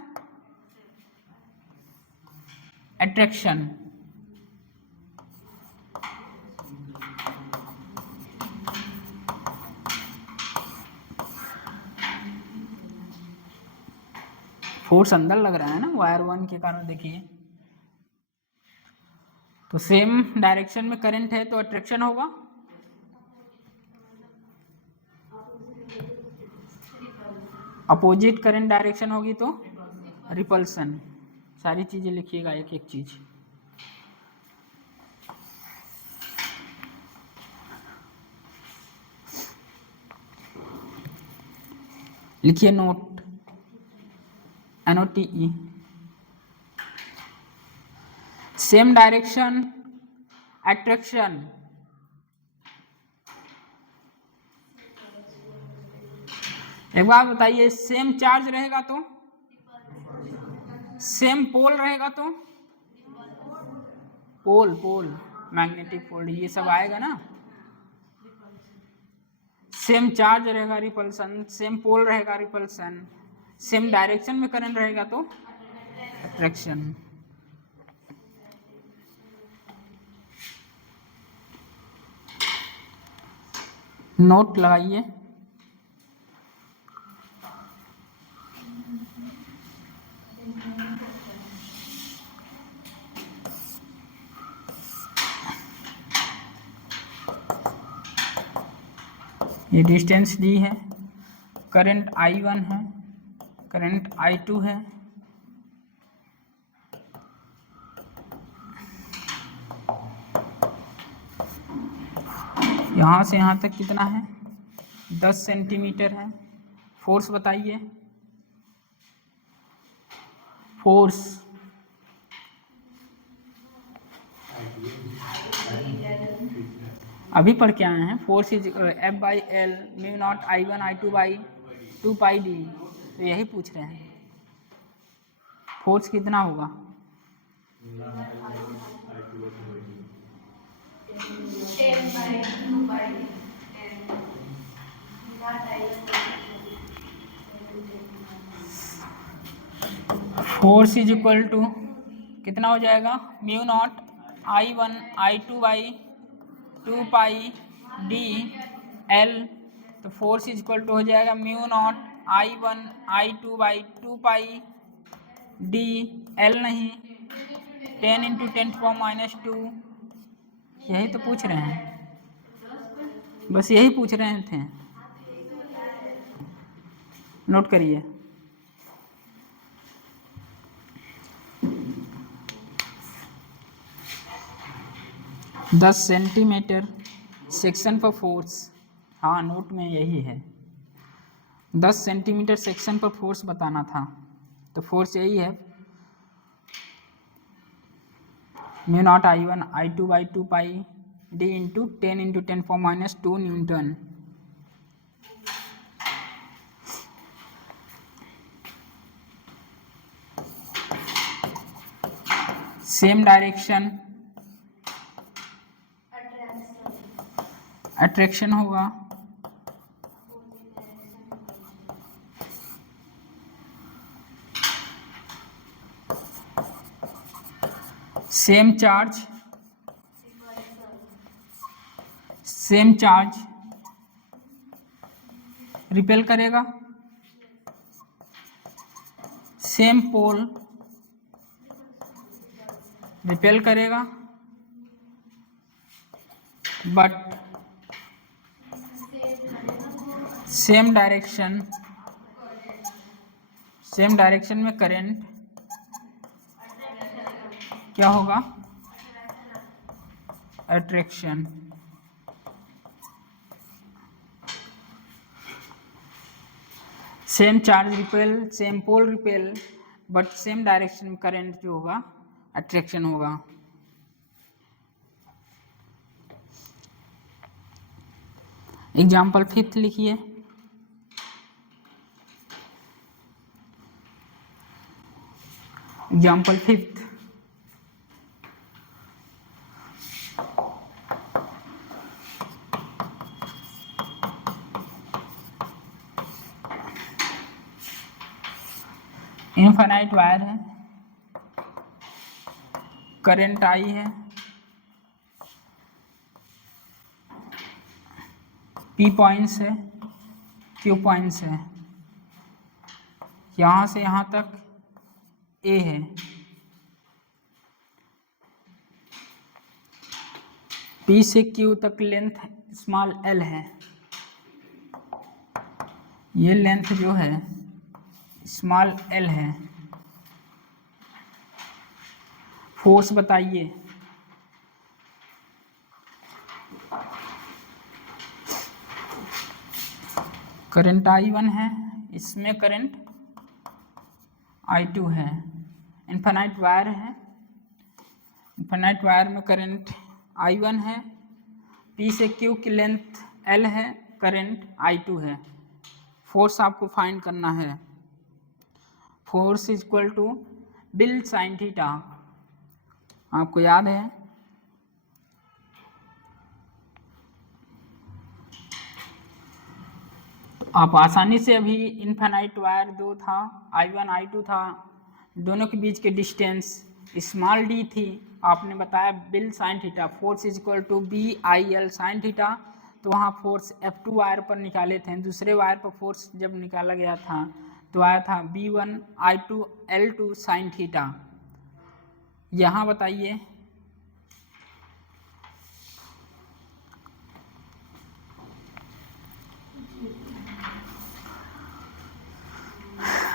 अट्रैक्शन। फोर्स अंदर लग रहा है ना वायर 1 के कारण, देखिए। तो सेम डायरेक्शन में करंट है तो अट्रैक्शन होगा। अपोजिट करंट डायरेक्शन होगी तो रिपल्सन। सारी चीजें लिखिएगा, एक एक चीज। लिखिए note, NOTE। Same direction attraction. एक बात बताइए, सेम चार्ज रहेगा तो? सेम पोल रहेगा तो? पोल पोल मैग्नेटिक पोल, ये सब आएगा ना। सेम चार्ज रहेगा रिपल्सन, सेम पोल रहेगा रिपल्सन, सेम डायरेक्शन में करंट रहेगा तो अट्रैक्शन। नोट लगाइए। ये डिस्टेंस दी है, करंट I1 है, करंट I2 है, यहाँ से यहाँ तक कितना है? 10 सेंटीमीटर है। फोर्स बताइए, फोर्स अभी पढ़ के आए हैं। Force is F by L mu naught I1 I2 by 2 pi D, तो यही पूछ रहे हैं फोर्स कितना होगा। फोर्स इज इक्वल टू कितना हो जाएगा, mu naught I1 I2 by 2 pi D L, तो फोर्स इज इक्वल टू हो जाएगा mu naught I1 I2 by 2 pi D L नहीं 10 इंटू 10⁻²। यही तो पूछ रहे हैं, बस यही पूछ रहे थे, नोट करिए। दस सेंटीमीटर सेक्शन पर फोर्स, हाँ नोट में यही है, 10 सेंटीमीटर सेक्शन पर फोर्स बताना था, तो फोर्स यही है mu naught I1 I2 by 2 pi d into 10 into 10⁻² newton. Same direction attraction होगा, सेम चार्ज रिपेल करेगा, सेम पोल रिपेल करेगा, बट सेम डायरेक्शन में करंट क्या होगा, attraction. Same charge repel, same pole repel, but same direction में करंट जो होगा अट्रैक्शन होगा। एग्जाम्पल 5 लिखिए। एग्जाम्पल 5, इनफाइनाइट वायर है, करंट आई है, P पॉइंट्स है, Q पॉइंट्स है, यहाँ से यहाँ तक A है, P से Q तक लेंथ स्मॉल l है, ये लेंथ जो है स्मॉल l है। फोर्स बताइए, करंट I1 है, इसमें करंट I2 है, इनफाइनाइट वायर है, इनफाइनाइट वायर में करंट I1 है, P से Q की लेंथ L है, करंट I2 है। फोर्स आपको फाइंड करना है। Force is equal to BIL sine theta, आपको याद है, आप आसानी से अभी इनफाइनाइट वायर 2 था, I1 I2 था, दोनों के बीच के डिस्टेंस स्मॉल d थी, आपने बताया BIL sine theta, force is equal to BIL sine theta, तो वहाँ फोर्स F2 वायर पर निकाले थे, दूसरे वायर पर फोर्स जब निकाला गया था तो आया था B1 I2 L2 sine theta. यहाँ बताइए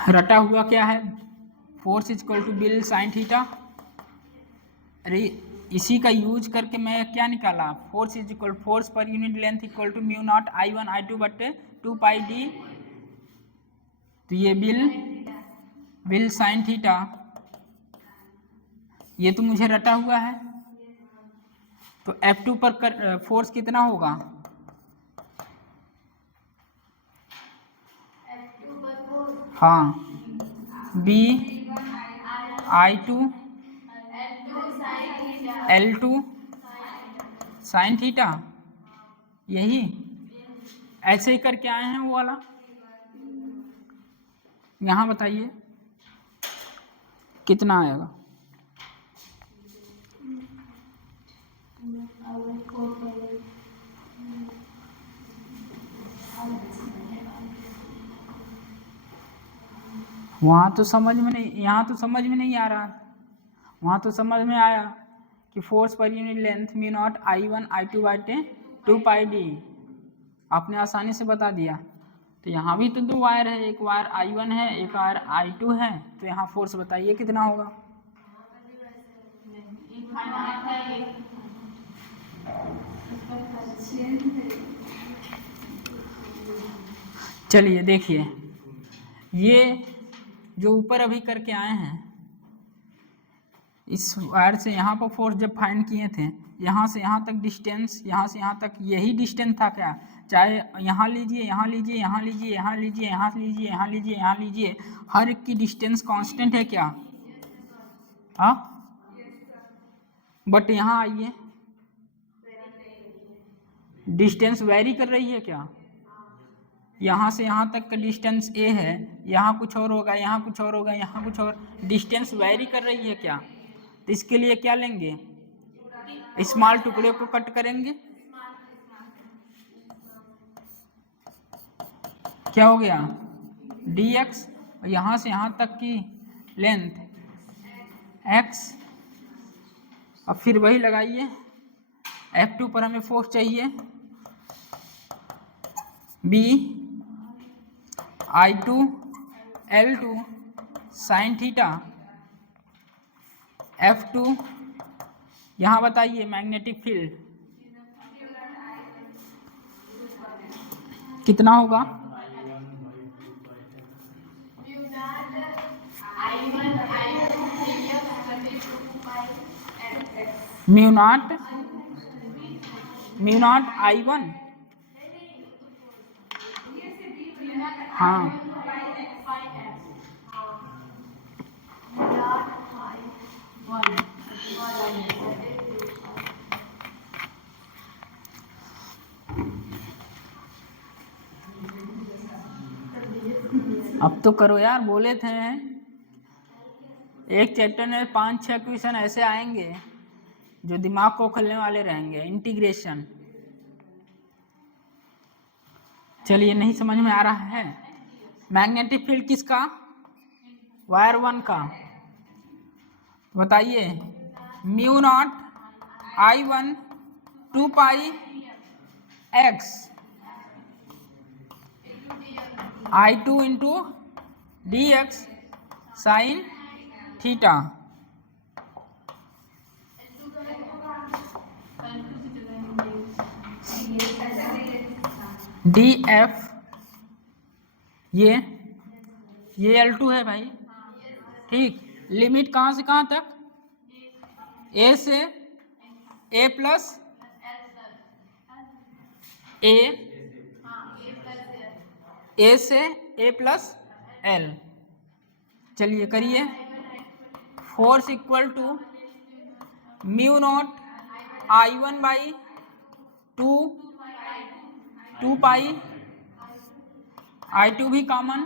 रटा हुआ क्या है, force is equal to BIL sine theta. अरे इसी का यूज करके मैं क्या निकाला, force is equal force per unit length equal to mu naught I1 I2 बटे 2 पाई डी, तो ये बिल साइन थीटा, ये तो मुझे रटा हुआ है, तो F2 पर फोर्स कितना होगा? F2 पर फोर्स हाँ, B I2 L2 sine theta L2 sine theta, यही ऐसे ही करके आए हैं वो वाला। यहाँ बताइए कितना आएगा? वहाँ तो समझ में नहीं, यहाँ तो समझ में नहीं आ रहा। वहाँ तो समझ में आया कि force per unit length mu naught I1 I2 बाटे 2 पाई डी, आपने आसानी से बता दिया। तो यहाँ भी तो दो वायर है, एक वायर I1 है, एक वायर I2 है, तो यहाँ फोर्स बताइए कितना होगा? चलिए देखिए, ये जो ऊपर अभी करके आए हैं, इस वायर से यहाँ पर फोर्स जब फाइंड किए थे, यहाँ से यहाँ तक डिस्टेंस, यहाँ से यहाँ तक यही डिस्टेंस था क्या? चाहे यहाँ लीजिए, यहाँ लीजिए, यहाँ लीजिए, यहाँ लीजिए, यहाँ लीजिए, यहाँ लीजिए, यहाँ लीजिए, हर एक की डिस्टेंस कांस्टेंट है क्या? हाँ, बट यहाँ आइए, डिस्टेंस वेरी कर रही है क्या? यहाँ से यहाँ तक का डिस्टेंस a है, यहाँ कुछ और होगा, यहाँ कुछ और होगा, यहाँ कुछ और, डिस्टेंस वेरी कर रही है क्या? तो इसके लिए क्या लेंगे? स्मॉल टुकड़े को कट करेंगे, क्या हो गया? dx, और यहाँ से यहाँ तक की लेंथ x। अब फिर वही लगाइए, F2 पर हमें फोर्स चाहिए, B I2 L2 sine theta, F2 यहाँ बताइए मैग्नेटिक फील्ड कितना होगा? म्यू नॉट I1, हाँ, अब तो करो यार, बोले थे एक चैप्टर में 5-6 क्वेश्चन ऐसे आएंगे जो दिमाग को खोलने वाले रहेंगे। इंटीग्रेशन, चलिए नहीं समझ में आ रहा है? मैग्नेटिक फील्ड किसका? वायर 1 का, बताइए। म्यू नॉट I1 2 पाई x I2 into dx sine theta, df, ये L2 है भाई, ठीक। लिमिट कहाँ से कहाँ तक? a से a प्लस a से a प्लस l। चलिए करिए, force equal to mu naught I1 by 2 pi, I2 भी कॉमन,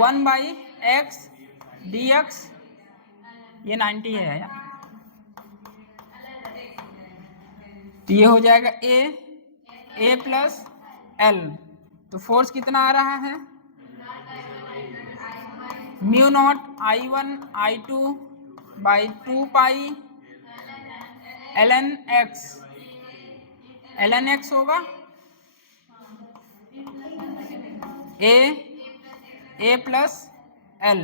1 बाई x dx, ये 90 है यार, तो ये हो जाएगा a प्लस l। तो फोर्स कितना आ रहा है? Mu naught I1 I2 by 2 pi ln x होगा a प्लस l,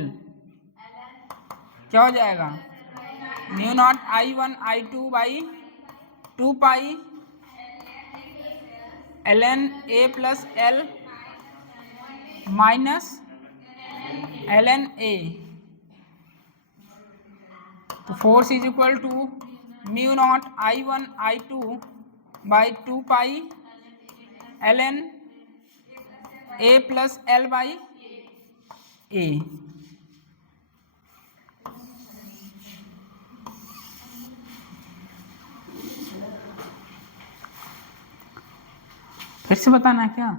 क्या हो जाएगा? Mu naught I1 I2 by 2 pi ln a plus l minus ln a। तो force is equal to mu naught I1 I2 by 2 pi ln a plus l by a। फिर से बताना है क्या?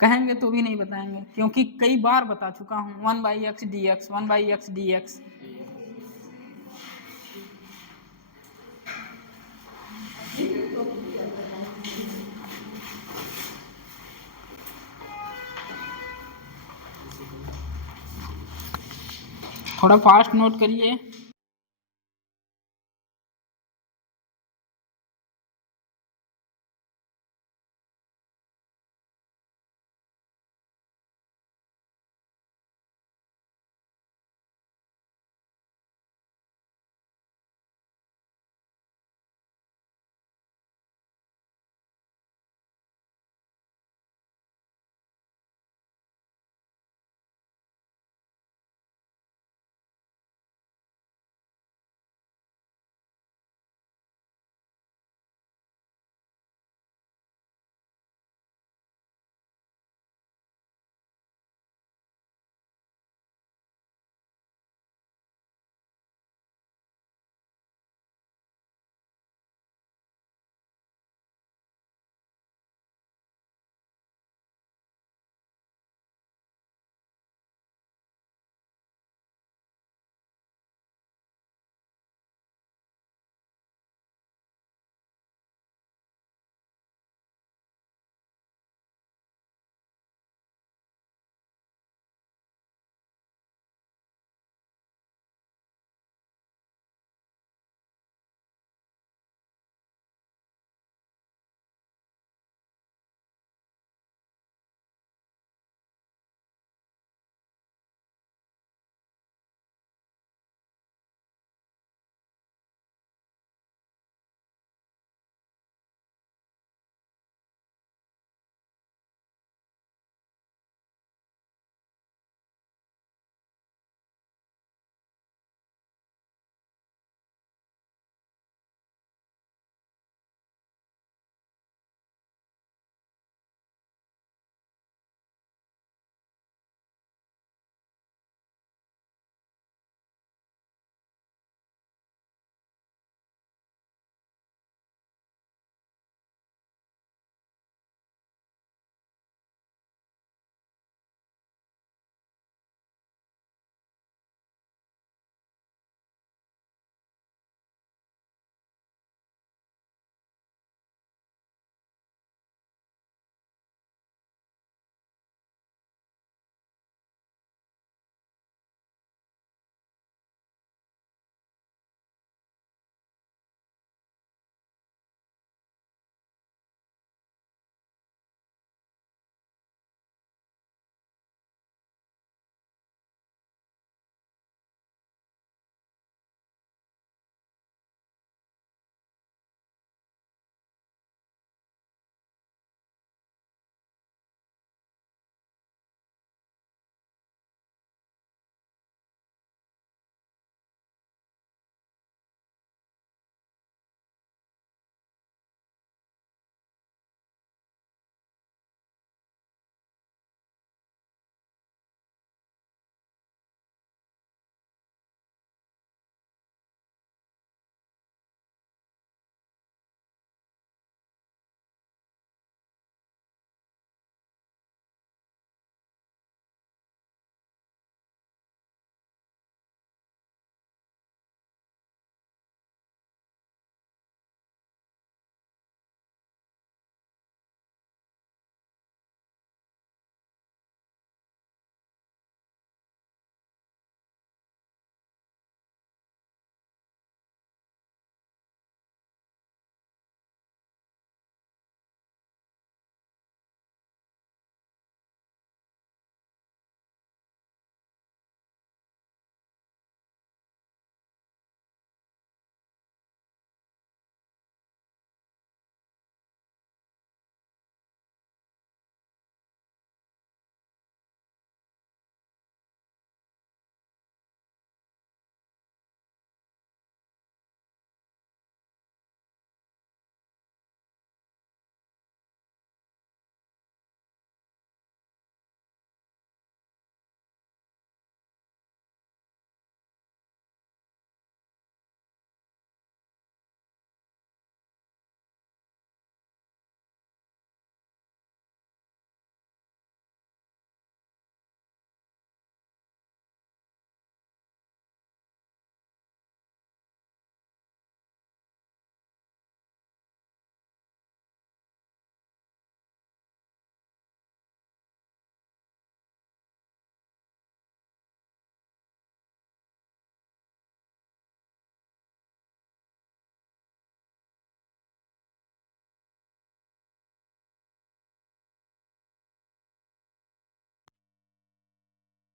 कहेंगे तो भी नहीं बताएंगे क्योंकि कई बार बता चुका हूँ। 1/x dx 1/x dx। थोड़ा फास्ट नोट करिए।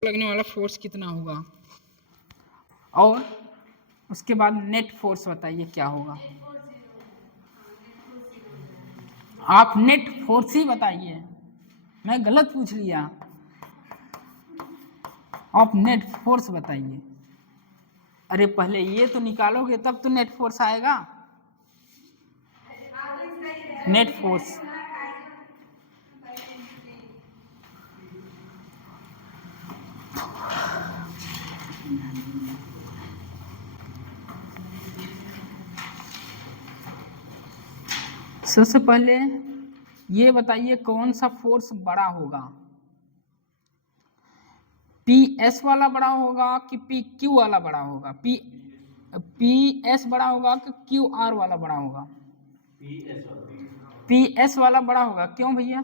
लगने वाला फोर्स कितना होगा, और उसके बाद नेट फोर्स बताइए क्या होगा। आप नेट फोर्स ही बताइए, मैं गलत पूछ लिया। आप नेट फोर्स बताइए। अरे पहले ये तो निकालोगे तब तो नेट फोर्स आएगा। नेट फोर्स सबसे पहले ये बताइए कौन सा फोर्स बड़ा होगा, पी एस वाला बड़ा होगा कि पी क्यू वाला बड़ा होगा, पी एस बड़ा होगा कि क्यू आर वाला बड़ा होगा। पी एस वाला बड़ा होगा, क्यों भैया?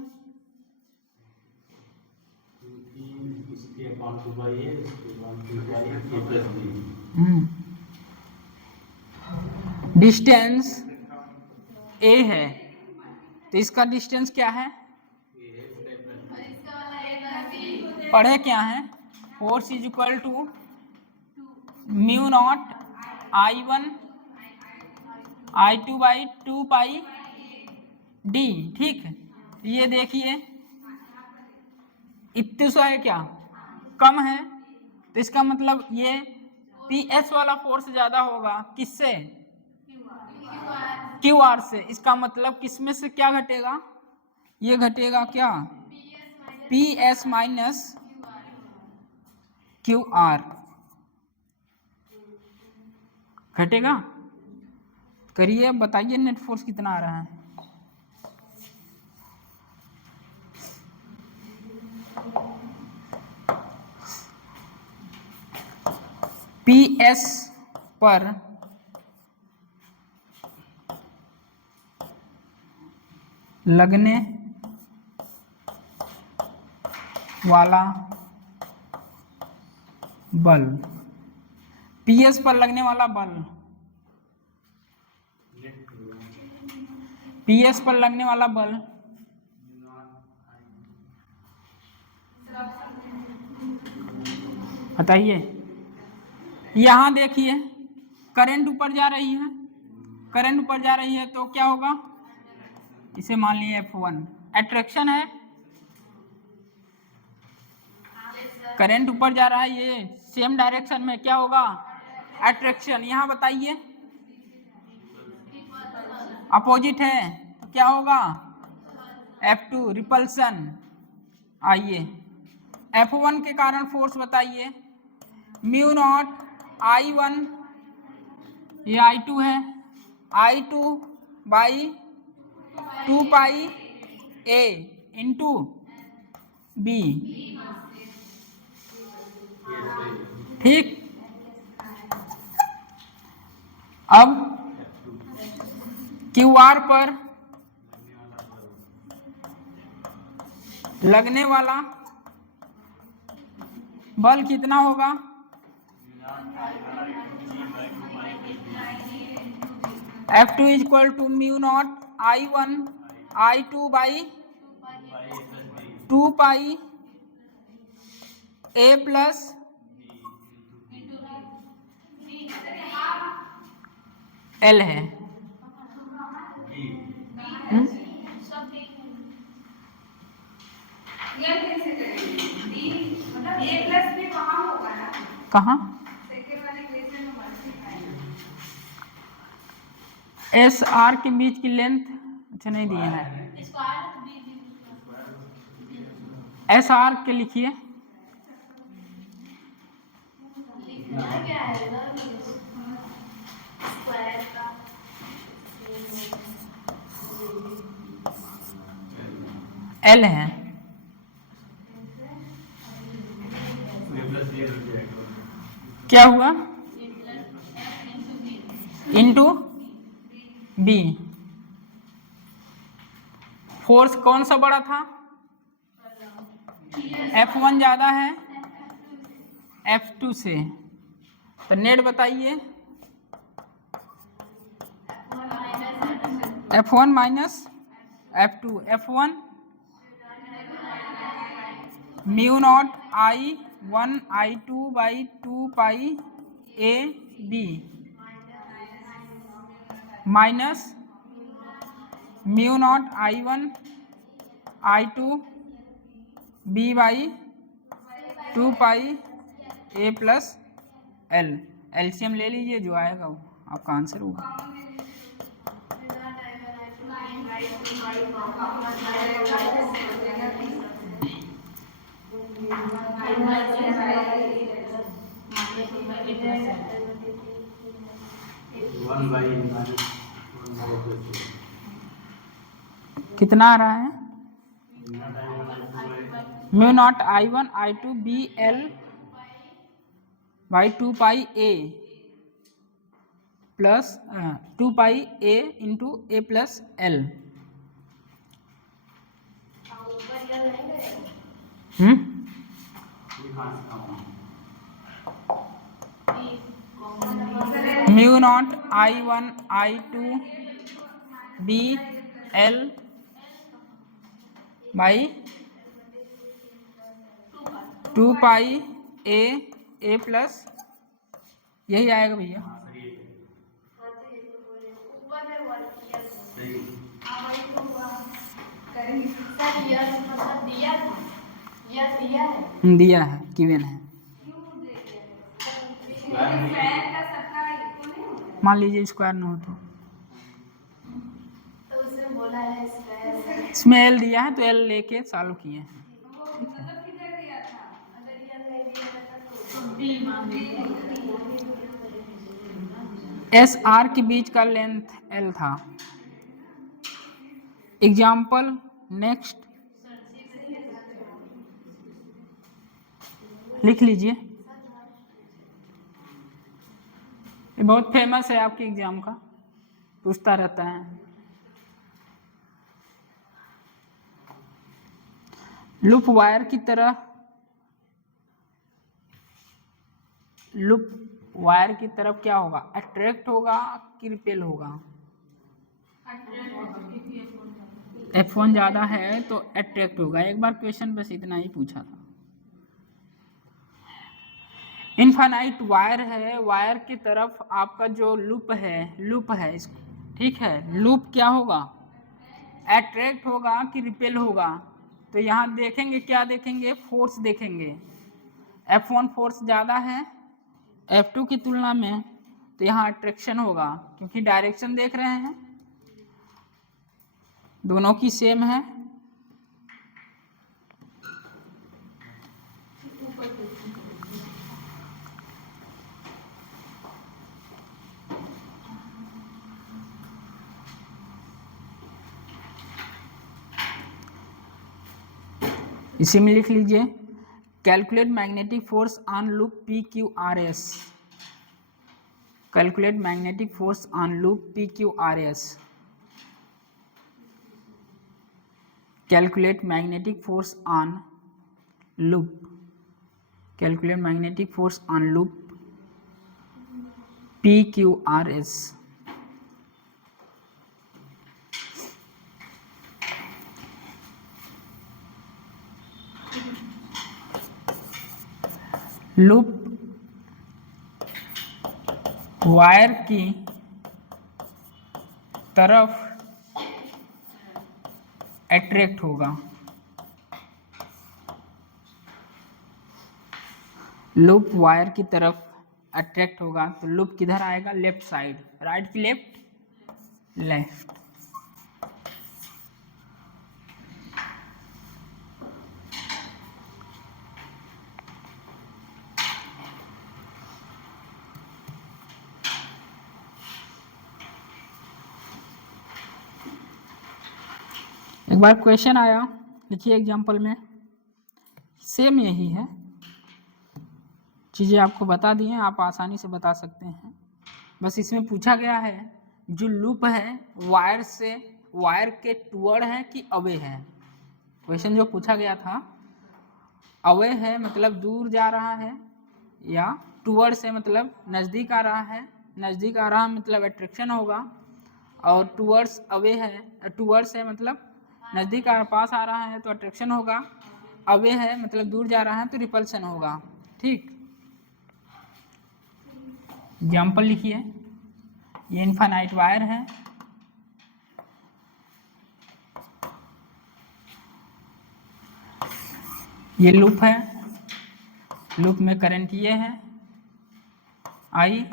डिस्टेंस ए है तो इसका डिस्टेंस क्या है, पढ़े क्या है, force is equal to mu naught I1 I2 by 2 pi d. ठीक, ये देखिए इतने सौ है क्या, कम है, तो इसका मतलब ये पी एस वाला फोर्स ज्यादा होगा किससे, क्यू आर से। इसका मतलब किसमें से क्या घटेगा, ये घटेगा क्या, P S minus Q R घटेगा। करिए बताइए नेट फोर्स कितना आ रहा है। पी एस पर लगने वाला बल, पी एस पर लगने वाला बल, पी एस पर लगने वाला बल बताइए। यहां देखिए करंट ऊपर जा रही है, करंट ऊपर जा रही है तो क्या होगा, इसे मान लिए F1 अट्रैक्शन है, करंट ऊपर जा रहा है, ये सेम डायरेक्शन में क्या होगा, अट्रैक्शन। यहां बताइए अपोजिट है तो क्या होगा, F2 रिपल्सन। आइए F1 के कारण फोर्स बताइए, म्यू नॉट I1, ये I2 है, I2 by 2 pi A into B. ठीक, अब क्यू आर पर लगने वाला बल कितना होगा, F2 is equal to mu naught I1 I2 by 2 pi A plus L है। कहाँ एस आर के बीच की लेंथ अच्छा नहीं दिया है, एस आर के लिखिए, एल है, क्या हुआ इंटू बी। फोर्स कौन सा बड़ा था, F1 ज्यादा है F2 से, तो नेट बताइए F1 minus F2, F1 mu naught I 1I2/2πAB minus mu naught I1I2B/2πA+L। LCM ले लीजिए, जो आएगा वो आपका आंसर होगा। कितना आ रहा है? Mu not I1I2BL/2πA plus 2πA into A+L। Mu naught I1I2BL/2πA यही आएगा भैया। दिया है, गिवन है। मान लीजिए स्क्वायर न हो तो उसने बोला है इसमें एल दिया है तो एल लेके सॉल्व किए हैं। एस आर के बीच का लेंथ एल था। एग्जाम्पल नेक्स्ट लिख लीजिए, ये बहुत फेमस है आपके एग्जाम का, पूछता रहता है। लूप वायर की तरह, लूप वायर की तरफ क्या होगा? अट्रैक्ट होगा कि रिपेल होगा? F1 ज़्यादा है तो अट्रैक्ट होगा। एक बार क्वेश्चन बस इतना ही पूछा था। इनफाइनाइट वायर है, वायर की तरफ आपका जो लूप है इसको, ठीक है, लूप क्या होगा? अट्रैक्ट होगा कि रिपेल होगा? तो यहाँ देखेंगे, क्या देखेंगे? फोर्स देखेंगे। F1 फोर्स ज़्यादा है F2 की तुलना में, तो यहाँ अट्रैक्शन होगा, क्योंकि डायरेक्शन देख रहे हैं दोनों की सेम है। इसी में लिख लीजिए, calculate magnetic force on loop PQRS। Calculate magnetic force on loop PQRS। Calculate magnetic force on loop, calculate magnetic force on loop PQRS। Loop wire की तरफ अट्रैक्ट होगा। लूप वायर की तरफ अट्रैक्ट होगा तो लूप किधर आएगा? Left side. राइट की लेफ्ट, लेफ्ट। एक बार क्वेश्चन आया, लिखिए एग्जाम्पल में, सेम यही है, चीज़ें आपको बता दी हैं, आप आसानी से बता सकते हैं। बस इसमें पूछा गया है जो लूप है वायर से, वायर के टुवर्ड है कि अवे है। क्वेश्चन जो पूछा गया था, अवे है मतलब दूर जा रहा है, या टुवर्ड से मतलब नज़दीक आ रहा है। नज़दीक आ रहा मतलब अट्रैक्शन होगा, और टुवर्ड्स अवे है, टुवर्ड्स है मतलब नज़दीक पास आ रहा है तो अट्रैक्शन होगा। अवे है मतलब दूर जा रहा है तो रिपल्सन होगा। ठीक, एग्जाम्पल लिखिए। ये इनफाइनाइट वायर है, ये लूप है, लूप में करंट ये है आई।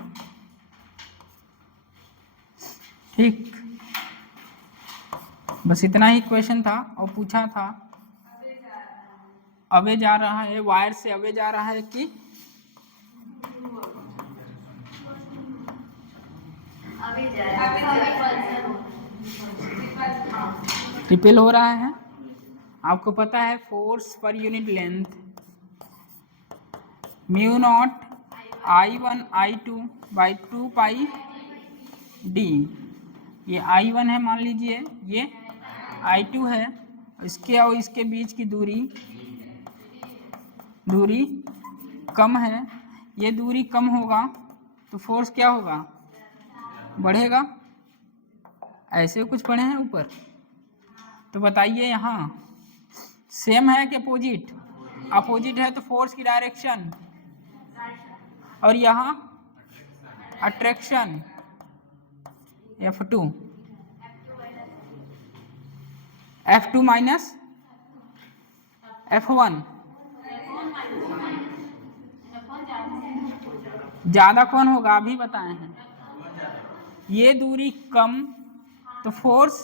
ठीक, बस इतना ही क्वेश्चन था और पूछा था अवे जा रहा है, वायर से अवे जा रहा है कि रिपेल हो रहा है। आपको पता है force per unit length mu naught I1 I2 by 2 pi D. ये I1 है मान लीजिए, ये I2 है, इसके और इसके बीच की दूरी कम है। ये दूरी कम होगा तो फोर्स क्या होगा, बढ़ेगा। ऐसे कुछ पढ़े हैं ऊपर, तो बताइए यहाँ सेम है कि अपोजिट? अपोजिट है तो फोर्स की डायरेक्शन, और यहाँ attraction F2 F2 minus F1। ज़्यादा कौन होगा अभी बताए हैं? ये दूरी कम तो फोर्स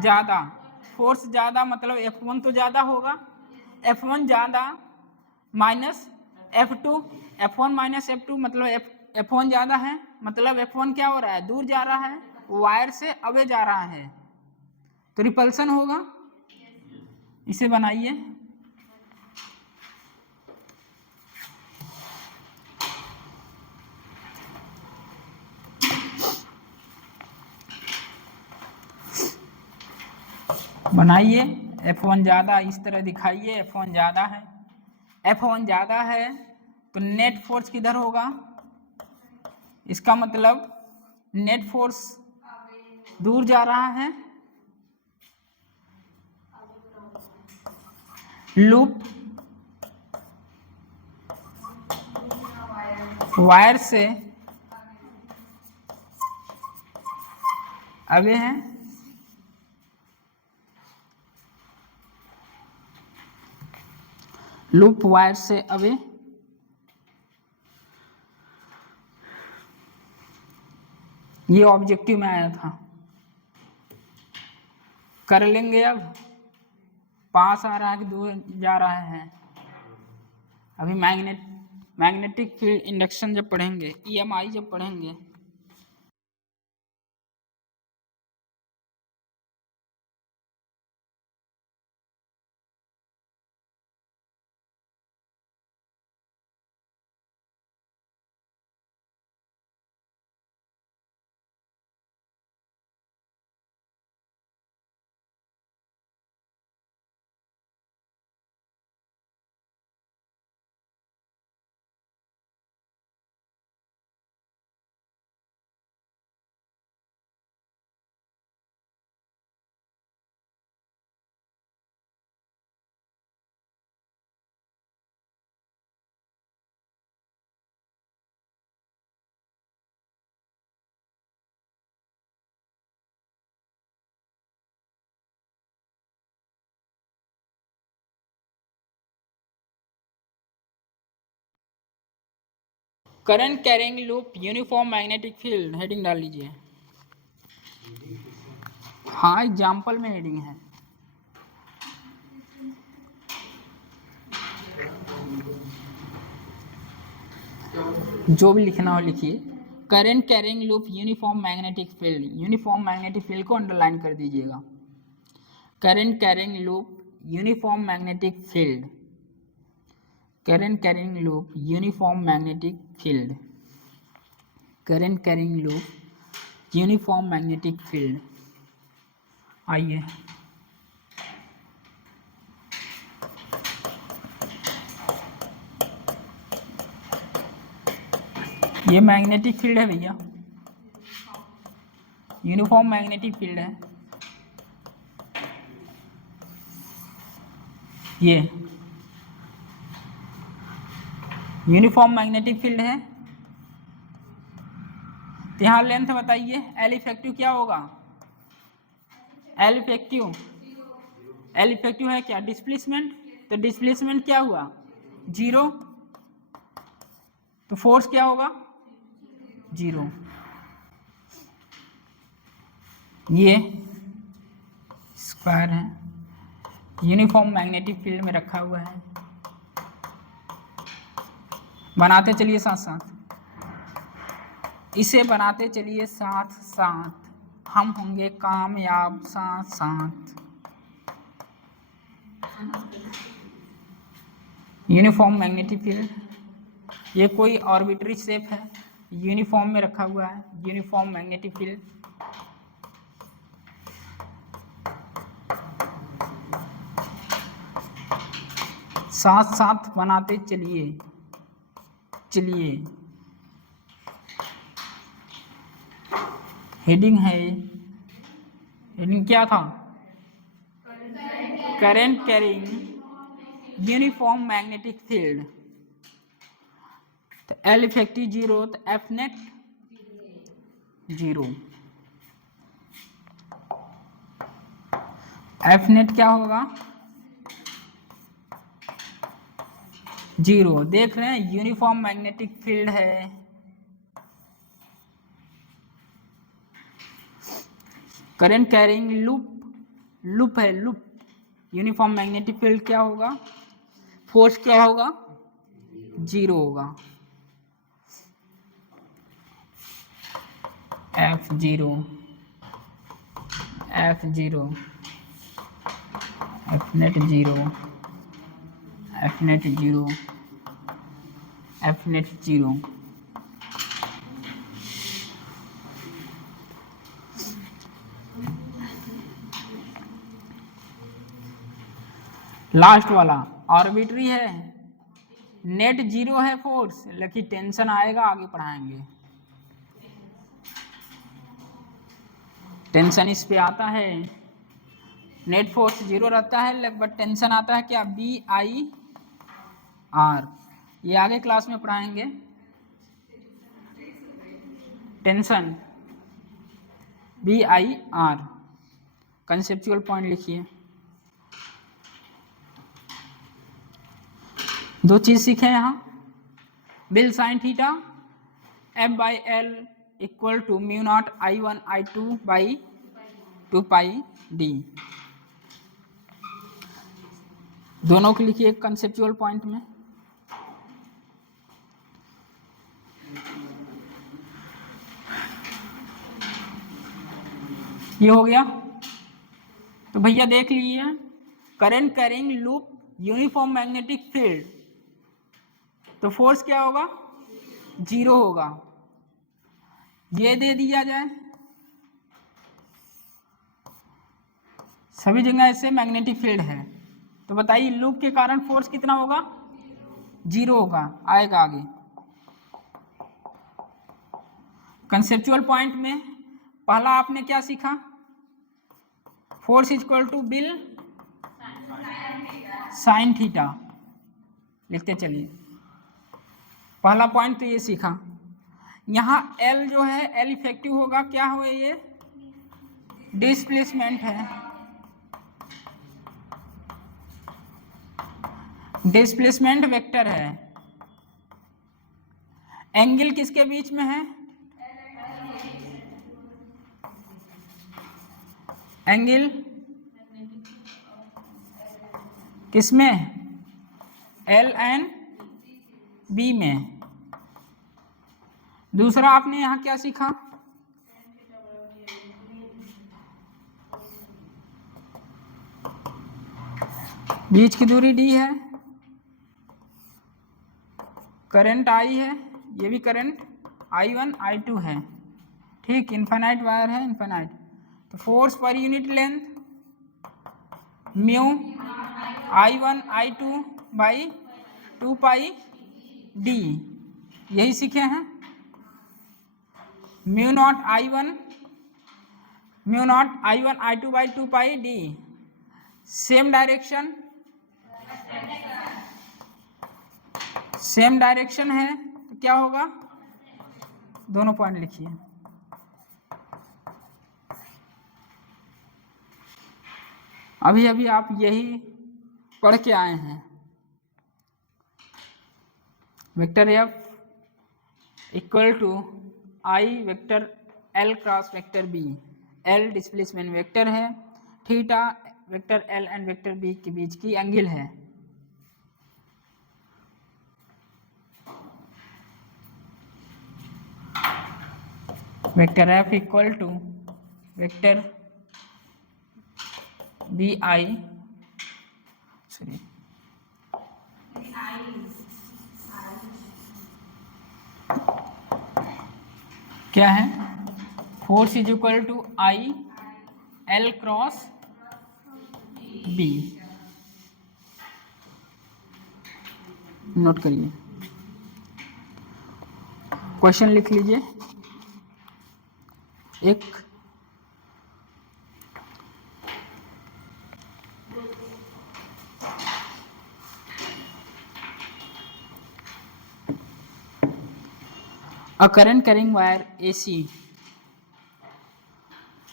ज़्यादा, फोर्स ज़्यादा मतलब F1 तो ज़्यादा होगा, F1 ज़्यादा minus F2, F1 minus F2 मतलब F1 ज़्यादा है, मतलब F1 क्या हो रहा है, दूर जा रहा है, वायर से अवे जा रहा है तो रिपल्सन होगा। इसे बनाइए। बनाइए, F1 ज़्यादा, इस तरह दिखाइए F1 ज़्यादा है। F1 ज़्यादा है तो नेट फोर्स किधर होगा, इसका मतलब नेट फोर्स दूर जा रहा है। लूप वायर से अवे है, लूप वायर से अवे। ये ऑब्जेक्टिव में आया था, कर लेंगे। अब पास आ रहा है कि दूर जा रहा है? अभी मैग्नेटिक फील्ड इंडक्शन जब पढ़ेंगे, EMI जब पढ़ेंगे, current carrying loop uniform magnetic field, heading डाल लीजिए। हाँ, एग्जाम्पल में हेडिंग है। जो भी लिखना हो लिखिए। Current carrying loop uniform magnetic field, uniform magnetic field को अंडरलाइन कर दीजिएगा। Current carrying loop uniform magnetic field, current carrying loop uniform magnetic field, current carrying loop uniform magnetic field. आइए, ये मैग्नेटिक फील्ड है भैया, यूनिफॉर्म मैग्नेटिक फील्ड है। ये यूनिफॉर्म मैग्नेटिक फील्ड है। तो यहाँ लेंथ बताइए, एल इफेक्टिव क्या होगा? एल इफेक्टिव है क्या? डिस्प्लेसमेंट। तो डिस्प्लेसमेंट क्या हुआ? 0। तो फोर्स क्या होगा? 0। ये स्क्वायर है, यूनिफॉर्म मैग्नेटिक फील्ड में रखा हुआ है। बनाते चलिए साथ साथ, इसे बनाते चलिए साथ साथ, हम होंगे कामयाब साथ साथ। यूनिफॉर्म मैग्नेटिक फील्ड, ये कोई ऑर्बिटरी शेप है, यूनिफॉर्म में रखा हुआ है, यूनिफॉर्म मैग्नेटिक फील्ड। साथ साथ बनाते चलिए चलिए। हेडिंग है, हेडिंग क्या था? Current carrying uniform magnetic field. तो एल इफेक्टिव 0, तो एफ नेट 0। एफ नेट क्या होगा? 0। देख रहे हैं यूनिफॉर्म मैग्नेटिक फील्ड है। करंट कैरिंग लूप है, लूप। यूनिफॉर्म मैग्नेटिक फील्ड क्या होगा? फोर्स क्या होगा? 0 होगा। F0 F net 0 F net 0 F net 0। Last वाला ऑर्बिटरी है, नेट 0 है फोर्स, लेकिन टेंशन आएगा, आगे पढ़ाएंगे। टेंशन इस पे आता है, नेट फोर्स 0 रहता है, बट टेंशन आता है क्या? BIR। ये आगे क्लास में पढ़ाएंगे। टेंशन BIR, कंसेप्चुअल पॉइंट लिखिए। दो चीज सीखे यहाँ, B I L sine theta F/L equal to μ0 I1 I2 by 2 pi d। दोनों को लिखिए कंसेप्चुअल पॉइंट में। ये हो गया। तो भैया देख लीजिए, current carrying loop uniform magnetic field, तो फोर्स क्या होगा? 0 होगा। ये दे दिया जाए, सभी जगह ऐसे मैग्नेटिक फील्ड है, तो बताइए लूप के कारण फोर्स कितना होगा? 0 होगा, आएगा आगे। कंसेप्चुअल पॉइंट में पहला आपने क्या सीखा? Force equal to BIL sine theta, लिखते चलिए। पहला पॉइंट तो ये सीखा। यहाँ L जो है, L इफेक्टिव होगा, क्या हो? ये डिस्प्लेसमेंट है, डिस्प्लेसमेंट वेक्टर है। एंगल किसके बीच में है? एंगल किसमें? L एंड B में। दूसरा आपने यहाँ क्या सीखा? बीच की दूरी d है, करंट I है, ये भी करंट I1 I2 है, ठीक। इनफाइनाइट वायर है, इनफाइनाइट। तो force per unit length mu I1 I2 by 2 pi d, यही सीखे हैं। μ0 I1 I2 by 2 pi d, same direction same direction है तो क्या होगा, दोनों पॉइंट लिखिए। अभी अभी आप यही पढ़ के आए हैं। Vector F equal to I vector L cross vector B. L displacement vector है, theta vector L and vector B के बीच की एंगल है। Vector F equal to vector B I, sorry क्या है, force is equal to I L cross B. Note करिए, क्वेश्चन लिख लीजिए। एक a current carrying wire AC,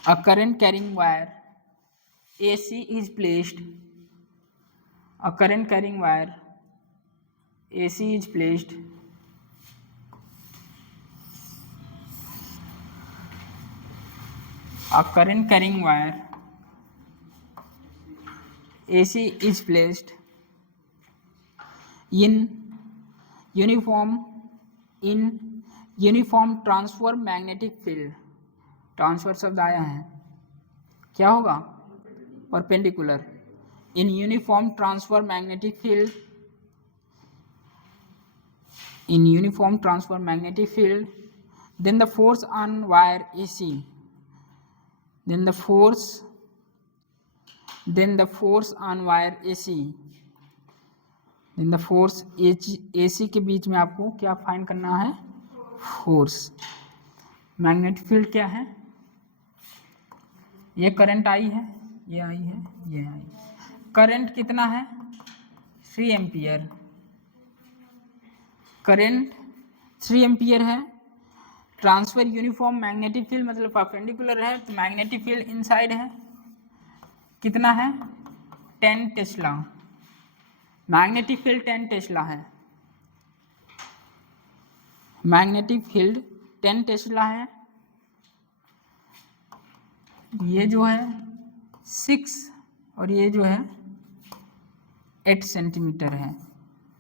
a current carrying wire AC is placed, a current carrying wire AC is placed a current carrying wire AC is placed in uniform transfer magnetic field. Transfer शब्द आया है, क्या होगा, perpendicular. In uniform transfer magnetic field, in uniform transfer magnetic field, then the force on wire AC, then the force on wire AC, then the force AC के बीच में आपको क्या फाइंड करना है, फोर्स। मैग्नेटिक फील्ड क्या है, ये करंट आई है, ये आई है, ये आई। करंट कितना है, 3 एम्पियर। करंट 3 एम्पियर है। ट्रांसफर यूनिफॉर्म मैग्नेटिक फील्ड मतलब परपेंडिकुलर है, तो मैग्नेटिक फील्ड इनसाइड है, कितना है, 10 टेस्ला। मैग्नेटिक फील्ड 10 टेस्ला है, मैग्नेटिक फील्ड 10 टेस्ला है। ये जो है 6 और ये जो है 8 सेंटीमीटर है।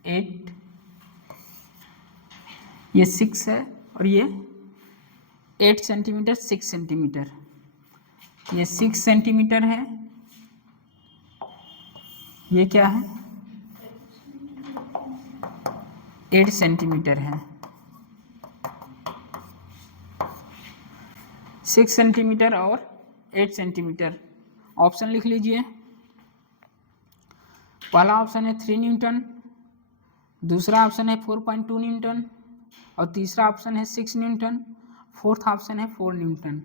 8, ये 6 है और ये 8 सेंटीमीटर, 6 सेंटीमीटर। ये 6 सेंटीमीटर है, ये क्या है, 8 सेंटीमीटर है। 6 सेंटीमीटर और 8 सेंटीमीटर। ऑप्शन लिख लीजिए। पहला ऑप्शन है 3 न्यूटन, दूसरा ऑप्शन है 4.2 न्यूटन और तीसरा ऑप्शन है 6 न्यूटन, फोर्थ ऑप्शन है 4 न्यूटन।